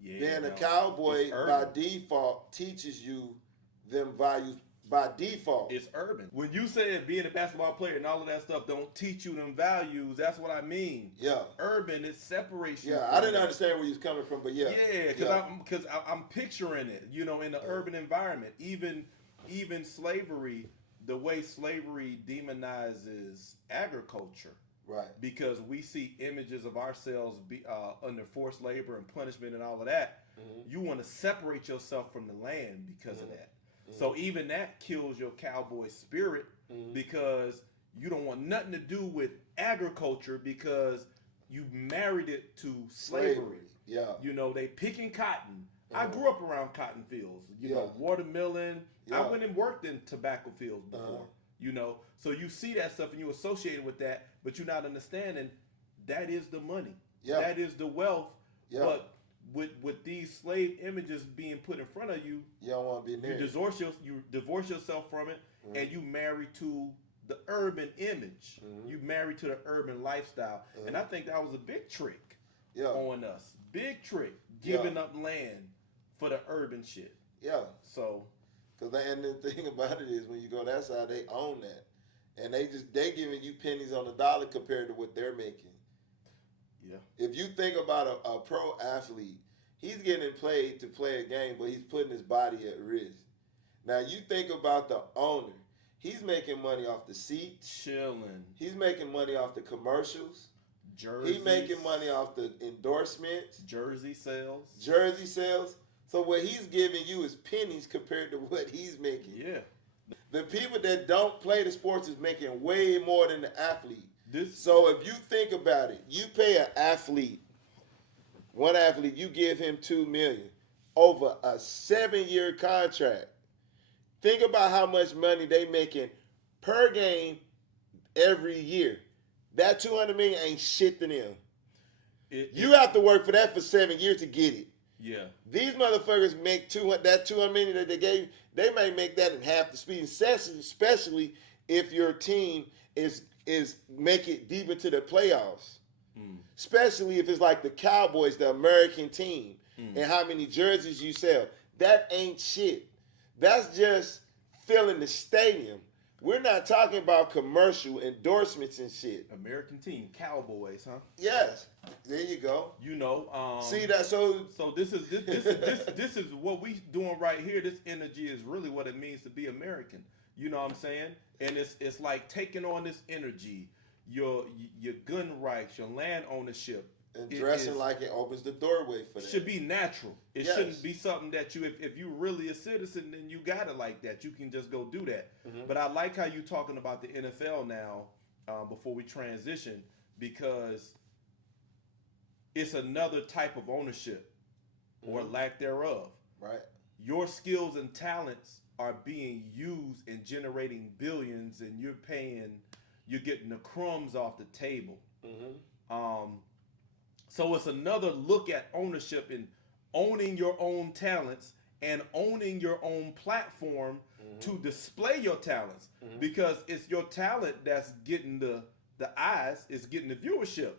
Yeah. Being a no, cowboy it's by urban. default teaches you them values by default. It's urban. When you said being a basketball player and all of that stuff don't teach you them values, that's what I mean. Yeah. Urban, it separates you. Yeah, from I didn't that. understand where he was coming from, but yeah. Yeah, because I'm picturing it, you know, in the urban environment. Even slavery, the way slavery demonizes agriculture. Right. Because we see images of ourselves under forced labor and punishment and all of that. Mm-hmm. You want to separate yourself from the land because of that. Mm-hmm. So even that kills your cowboy spirit because you don't want nothing to do with agriculture because you married it to slavery. Yeah. You know, they picking cotton. I grew up around cotton fields. You know, watermelon. Yeah. I went and worked in tobacco fields before. You know, so you see that stuff and you associate it with that, but you're not understanding that is the money. Yeah. That is the wealth. Yeah. But with these slave images being put in front of you, you don't want to be near. You divorce yourself from it, and you marry to the urban image. You marry to the urban lifestyle, and I think that was a big trick on us. Big trick, giving up land for the urban shit. Yeah. So. And the thing about it is, when you go that side, they own that, and they giving you pennies on the dollar compared to what they're making. Yeah. If you think about a pro athlete, he's getting paid to play a game, but he's putting his body at risk. Now you think about the owner. He's making money off the seats. Chilling. He's making money off the commercials. Jerseys. He's making money off the endorsements. Jersey sales. So what he's giving you is pennies compared to what he's making. Yeah. The people that don't play the sports is making way more than the athlete. So if you think about it, you pay one athlete, you give him $2 million over a 7-year contract. Think about how much money they making per game every year. That $200 million ain't shit to them. You have to work for that for 7 years to get it. Yeah. These motherfuckers make that $200 million that they gave, they may make that in half the speed, especially if your team is make it deep into the playoffs. Especially if it's like the Cowboys, the American team, and how many jerseys you sell. That ain't shit. That's just filling the stadium. We're not talking about commercial endorsements and shit. American team, Cowboys, huh? Yes. There you go. You know, see that? So this is what we doing right here. This energy is really what it means to be American. You know what I'm saying? And it's like taking on this energy, your gun rights, your land ownership. And dressing like it opens the doorway for that. Should be natural. It shouldn't be something that you, if you really a citizen, then you got it like that. You can just go do that. But I like how you talking about the NFL now, before we transition, because it's another type of ownership or lack thereof. Right. Your skills and talents are being used in generating billions, and you're getting the crumbs off the table. So it's another look at ownership and owning your own talents and owning your own platform to display your talents, because it's your talent that's getting the eyes, it's getting the viewership.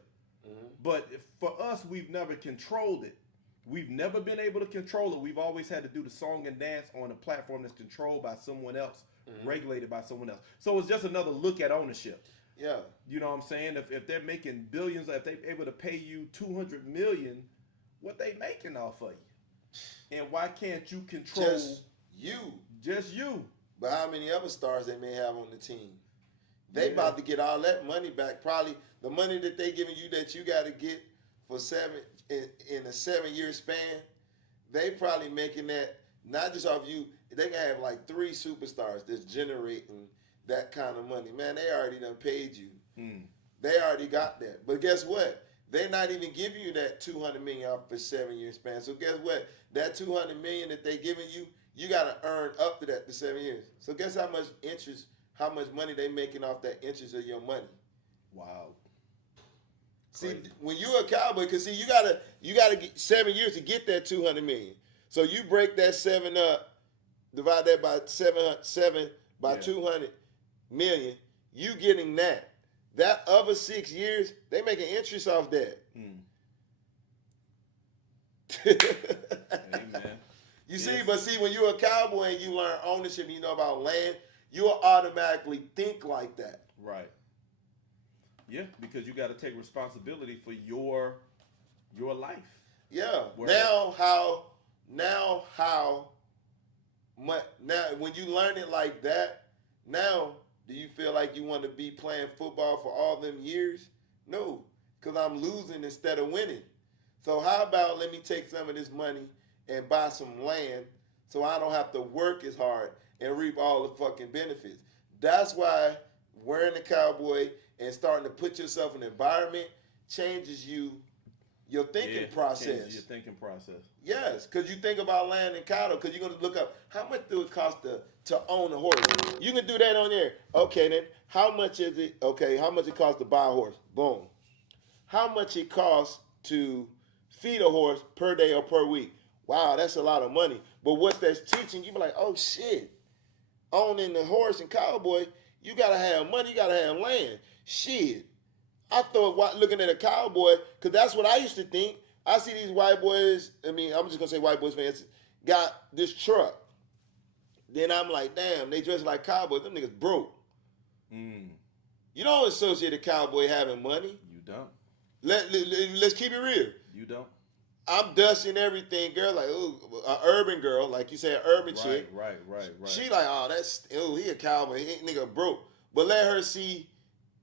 But for us, we've never controlled it. We've never been able to control it. We've always had to do the song and dance on a platform that's controlled by someone else, regulated by someone else. So it's just another look at ownership. Yeah. You know what I'm saying? If they're making billions, if they're able to pay you $200 million, what they making off of you? And why can't you control just you? But how many other stars they may have on the team? They about to get all that money back. Probably the money that they giving you that you got to get for in a 7-year span. They probably making that not just off you. They can have like 3 superstars that's generating that kind of money. Man, they already done paid you. They already got that. But guess what? They're not even giving you that $200 million off for 7-year span. So guess what? That $200 million that they giving you, you got to earn up to that for 7 years. So guess how much interest, how much money they making off that interest of your money? Wow. See, when you're a Cowboy, because see, you gotta get 7 years to get that $200 million. So you break that 7 up, divide that by 7 by 200 million, you getting that. That other 6 years, they making interest off that. Amen. You see, but see, when you're a cowboy and you learn ownership and you know about land, you'll automatically think like that. Right. Yeah, because you got to take responsibility for your life. Yeah. Where, Now when you learn it like that, now do you feel like you want to be playing football for all them years? No, because I'm losing instead of winning. So how about let me take some of this money and buy some land so I don't have to work as hard and reap all the fucking benefits. That's why wearing the cowboy and starting to put yourself in an environment changes your thinking process. Changes your thinking process. Yes, because you think about land and cattle, because you're going to look up how much do it cost to own a horse. You can do that on there. Okay, then how much is it? Okay, how much it costs to buy a horse? Boom. How much it costs to feed a horse per day or per week? Wow, that's a lot of money. But what that's teaching, you be like, oh shit, owning the horse and cowboy, you gotta have money, you gotta have land. Shit. I thought looking at a cowboy, because that's what I used to think. I see these white boys, I'm just gonna say white boys fans, got this truck. Then I'm like, damn, they dress like cowboys, them niggas broke. You don't associate a cowboy having money. You don't. Let's keep it real. You don't. I'm dusting everything, girl, like, ooh, an urban girl, like you say, an urban chick. Right. She like, oh, he a cowboy, he ain't nigga broke. But let her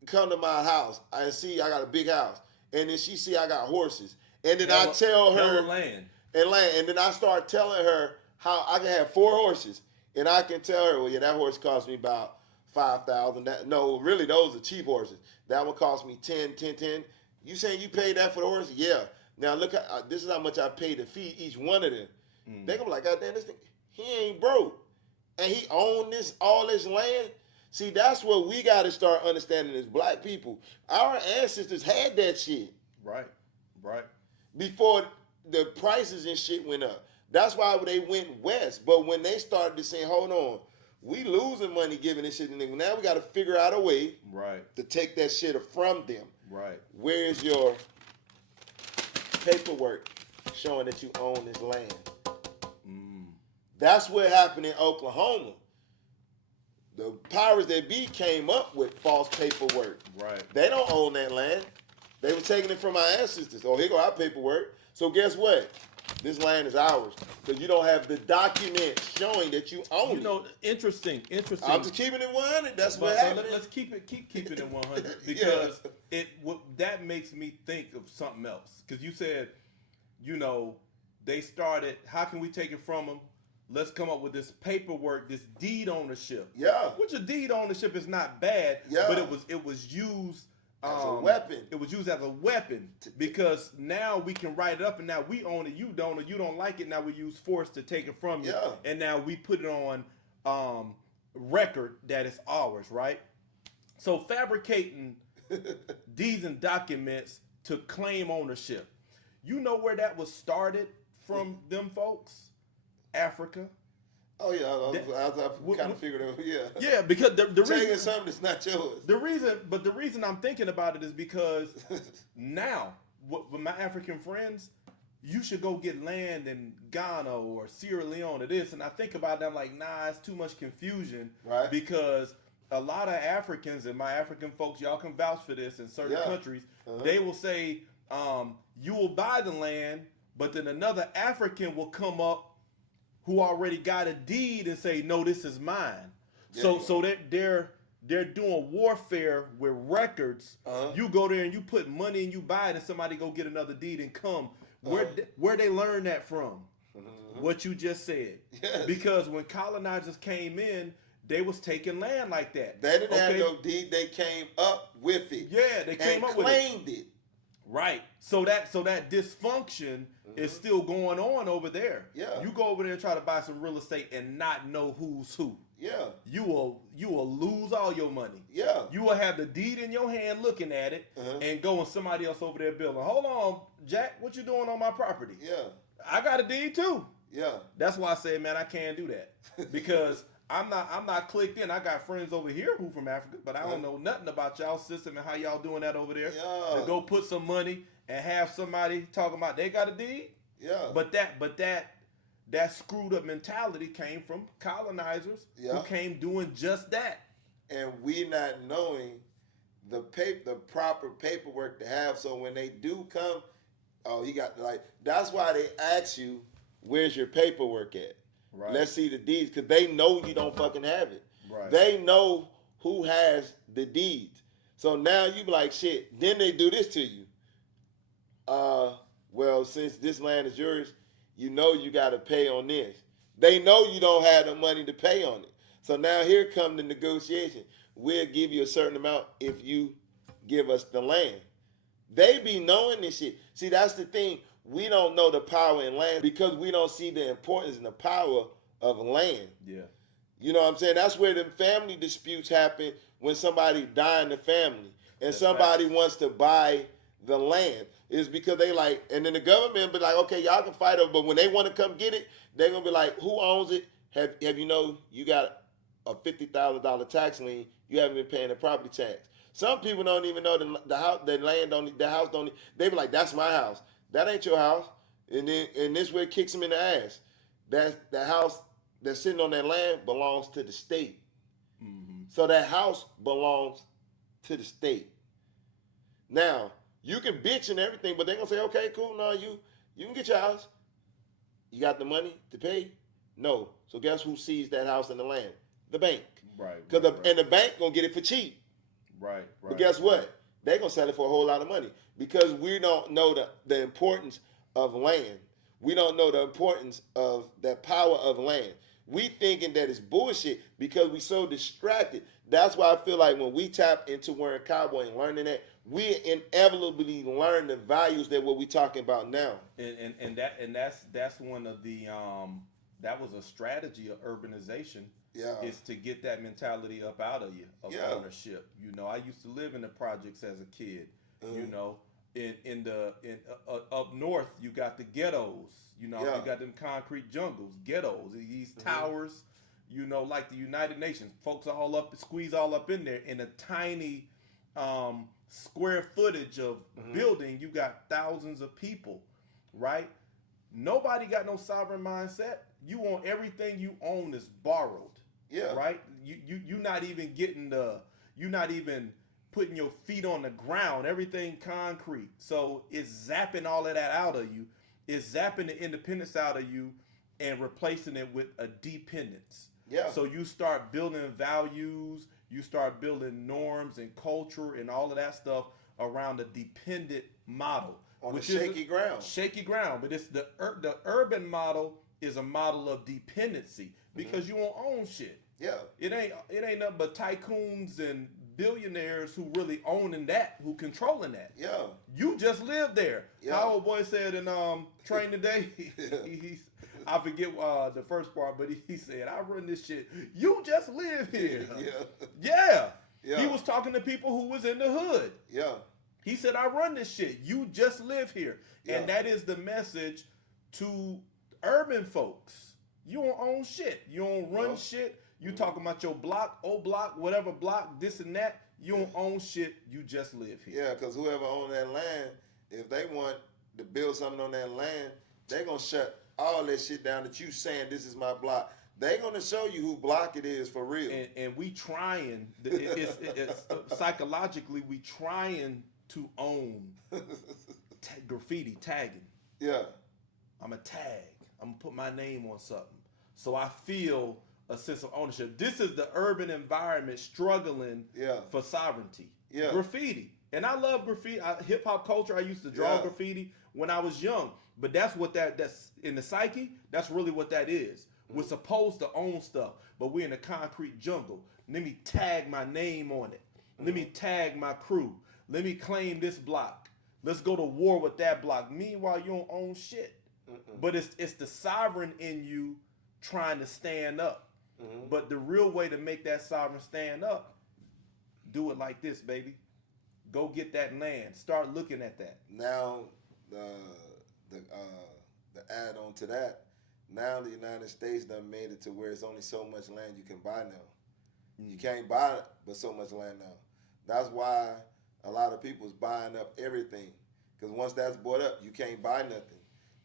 come to my house, I got a big house. And then she see I got horses. And then I tell her, land. And then I start telling her how I can have 4 horses. And I can tell her, well, yeah, that horse cost me about $5,000. No, really, those are cheap horses. That one cost me 10. You saying you paid that for the horse? Yeah. Now look, this is how much I paid to feed each one of them. They gonna be like, God damn, this thing, he ain't broke, and he owned all this land. See, that's what we got to start understanding as black people. Our ancestors had that shit. Right. Before the prices and shit went up. That's why they went west. But when they started to say, hold on, we losing money giving this shit to niggas. Now we got to figure out a way to take that shit from them. Right. Where's your paperwork showing that you own this land? That's what happened in Oklahoma. The powers that be came up with false paperwork. Right. They don't own that land. They were taking it from our ancestors. Oh, here go our paperwork. So guess what? This land is ours because you don't have the document showing that you own it. Interesting. I'm just keeping it 100. That's what happened. Let's keep it at 100 because that makes me think of something else. Because you said, they started. How can we take it from them? Let's come up with this paperwork, this deed ownership. Yeah. Which a deed ownership is not bad. Yeah. But it was used as a weapon. It was used as a weapon because now we can write it up and now we own it. You don't, or you don't like it. Now we use force to take it from you. Yeah. And now we put it on record that it's ours, right? So fabricating deeds and documents to claim ownership. You know where that was started from them folks? Africa. Oh yeah, I kind of figured it. Yeah. Yeah, because the reason taking something that's not yours. The reason I'm thinking about it is because now with my African friends, you should go get land in Ghana or Sierra Leone or this, and I think about it, I'm like, nah, it's too much confusion, right? Because a lot of Africans and my African folks, y'all can vouch for this in certain countries, they will say, you will buy the land, but then another African will come up who already got a deed and say, no, this is mine. Yeah, so they're doing warfare with records. You go there and you put money and you buy it and somebody go get another deed and come. Where they learn that from? What you just said. Yes. Because when colonizers came in, they was taking land like that. They didn't have no deed. They came up with it. Yeah, they came up with it. Claimed it. Right. So that dysfunction is still going on over there. Yeah. You go over there and try to buy some real estate and not know who's who. Yeah. You will lose all your money. Yeah. You will have the deed in your hand looking at it and go and somebody else over there building. Hold on, Jack, what you doing on my property? Yeah. I got a deed too. Yeah. That's why I say, man, I can't do that because I'm not clicked in. I got friends over here who from Africa, but I don't know nothing about y'all system and how y'all doing that over there. Yeah. To go put some money and have somebody talking about they got a deed. Yeah. But that screwed up mentality came from colonizers who came doing just that. And we not knowing the proper paperwork to have, so when they do come, oh, he got that's why they ask you, where's your paperwork at? Right. Let's see the deeds, because they know you don't fucking have it. Right. They know who has the deeds. So now you be like, shit, then they do this to you. Well, since this land is yours, you know you got to pay on this. They know you don't have the money to pay on it. So now here come the negotiation. We'll give you a certain amount if you give us the land. They be knowing this shit. See, that's the thing. We don't know the power in land because we don't see the importance and the power of land. Yeah. You know what I'm saying? That's where the family disputes happen when somebody die in the family and somebody wants to buy the land. Is because they like, and then the government be like, okay, y'all can fight over, but when they want to come get it, they're gonna be like, who owns it? Have you know you got a $50,000 tax lien? You haven't been paying the property tax. Some people don't even know the house, the land don't, the house don't. They be like, that's my house. That ain't your house. And this way it kicks them in the ass. That's the house that's sitting on that land belongs to the state. Mm-hmm. So that house belongs to the state. Now, you can bitch and everything, but they're going to say, okay, cool, no, you can get your house. You got the money to pay? No. So guess who sees that house and the land? The bank. Right. And the bank going to get it for cheap. Right. But guess what? They're going to sell it for a whole lot of money because we don't know the importance of land. We don't know the importance of the power of land. We thinking that it's bullshit because we so distracted. That's why I feel like when we tap into wearing cowboy and learning that, we inevitably learn the values that what we talking about now. And that's one of the that was a strategy of urbanization. Yeah. Is to get that mentality up out of you of ownership. You know, I used to live in the projects as a kid. Mm-hmm. You know, in up north you got the ghettos. You know, you got them concrete jungles, ghettos, these towers. You know, like the United Nations, folks all up, squeeze all up in there in a tiny square footage of building. You got thousands of people, right? Nobody got no sovereign mindset. You want everything you own is borrowed. Yeah. Right? You're not even getting you're not even putting your feet on the ground. Everything concrete. So it's zapping all of that out of you. It's zapping the independence out of you and replacing it with a dependence. Yeah. So you start building values, you start building norms and culture and all of that stuff around a dependent model. On a shaky ground. Shaky ground. But it's the urban model is a model of dependency because you won't own shit. Yeah. It ain't nothing but tycoons and billionaires who really owning that, who controlling that. Yeah. You just live there. Yeah. How old boy said in Train Today, I forget the first part, but he said, I run this shit. You just live here. Yeah. He was talking to people who was in the hood. Yeah. He said, I run this shit. You just live here. Yeah. And that is the message to urban folks. You don't own shit. You don't run shit. You talking about your block, whatever block, this and that. You don't own shit. You just live here. Yeah, because whoever owns that land, if they want to build something on that land, they're going to shut all that shit down that you saying this is my block. They're going to show you who block it is for real. And we trying, it's psychologically, we trying to own graffiti tagging. Yeah. I'm a tag. I'm going to put my name on something. So I feel a sense of ownership. This is the urban environment struggling for sovereignty. Yeah. Graffiti. And I love graffiti. Hip hop culture. I used to draw graffiti when I was young. But that's what that's in the psyche. That's really what that is. We're supposed to own stuff, but we're in a concrete jungle. Let me tag my name on it. Let me tag my crew. Let me claim this block. Let's go to war with that block. Meanwhile, you don't own shit. But it's the sovereign in you trying to stand up. But the real way to make that sovereign stand up, do it like this, baby. Go get that land. Start looking at that. Now, the add on to that Now the United States done made it to where it's only so much land you can buy now. You can't buy but so much land now. That's why a lot of people's buying up everything. Because once that's bought up, you can't buy nothing.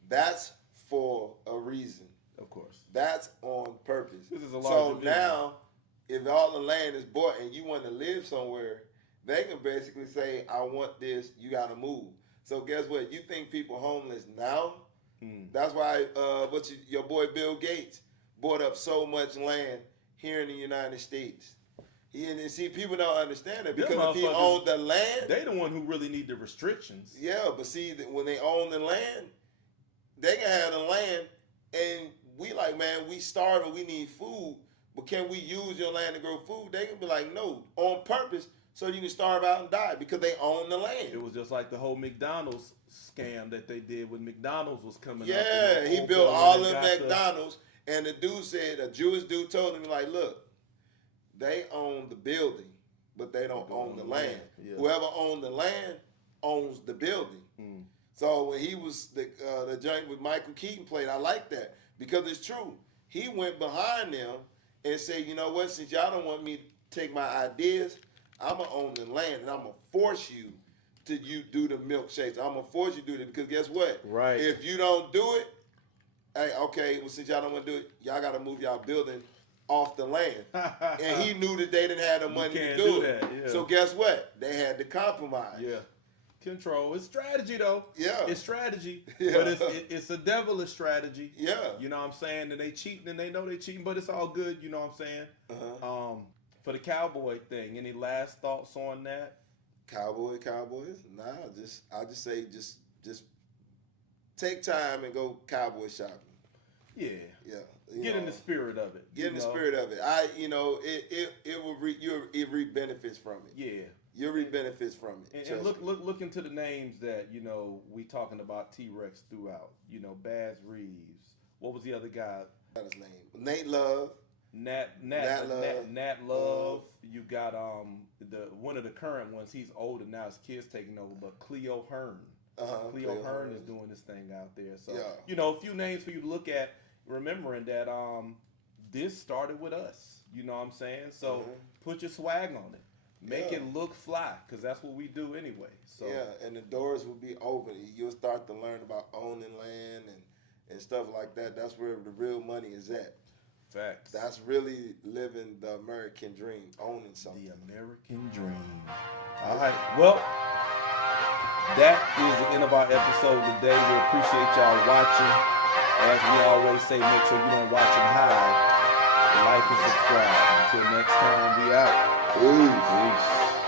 That's for a reason. Of course. That's on purpose. This is a so larger now, if all the land is bought and you want to live somewhere, they can basically say, I want this, you got to move. So guess what? You think people homeless now? That's why your boy Bill Gates bought up so much land here in the United States. See, people don't understand it because if he owned the land, they the one who really need the restrictions. Yeah, but see, when they own the land, they can have the land, and we like, man, we starving, we need food, but can we use your land to grow food? They can be like, no, on purpose, so you can starve out and die because they own the land. It was just like the whole McDonald's scam that they did when McDonald's was coming up. Yeah, he built all of McDonald's, and the dude said, a Jewish dude told him, like, look, they own the building, but they don't own the land. Yeah. Whoever owned the land owns the building. So when he was the joint with Michael Keaton played, I like that because it's true. He went behind them and said, you know what, since y'all don't want me to take my ideas, I'm going to own the land and I'm going to force you to do the milkshakes. I'm going to force you to do it because guess what? Right. If you don't do it, hey, okay, well, since y'all don't want to do it, y'all got to move y'all building off the land. And he knew that they didn't have the money to do it. That, yeah. So guess what? They had to compromise. Yeah. Control. It's strategy though. Yeah. It's strategy. Yeah. But it's a devilish strategy. Yeah. You know what I'm saying? And they cheating and they know they cheating, but it's all good, you know what I'm saying? Uh-huh. For the Cowboy thing, any last thoughts on that? Cowboys? Nah, I just say just take time and go cowboy shopping. Yeah. Yeah. Get in the spirit of it. Get in the spirit of it. It reap benefits from it. Yeah. You'll reap benefits from it. And look into the names that, we talking about T-Rex throughout. Baz Reaves. What was the other guy? That's his name. Nate Love. Nat Love. You got one of the current ones. He's older now. His kids taking over, but Cleo Hearn. Cleo Hearn is doing this thing out there. So a few names for you to look at, remembering that this started with us. You know what I'm saying? So put your swag on it. Make it look fly, because that's what we do anyway. So and the doors will be open. You'll start to learn about owning land and stuff like that. That's where the real money is at. Facts. That's really living the American dream, owning something. The American dream. All right. Well, that is the end of our episode today. We appreciate y'all watching. As we always say, make sure you don't watch and hide. Like and subscribe. Until next time, we out. Peace.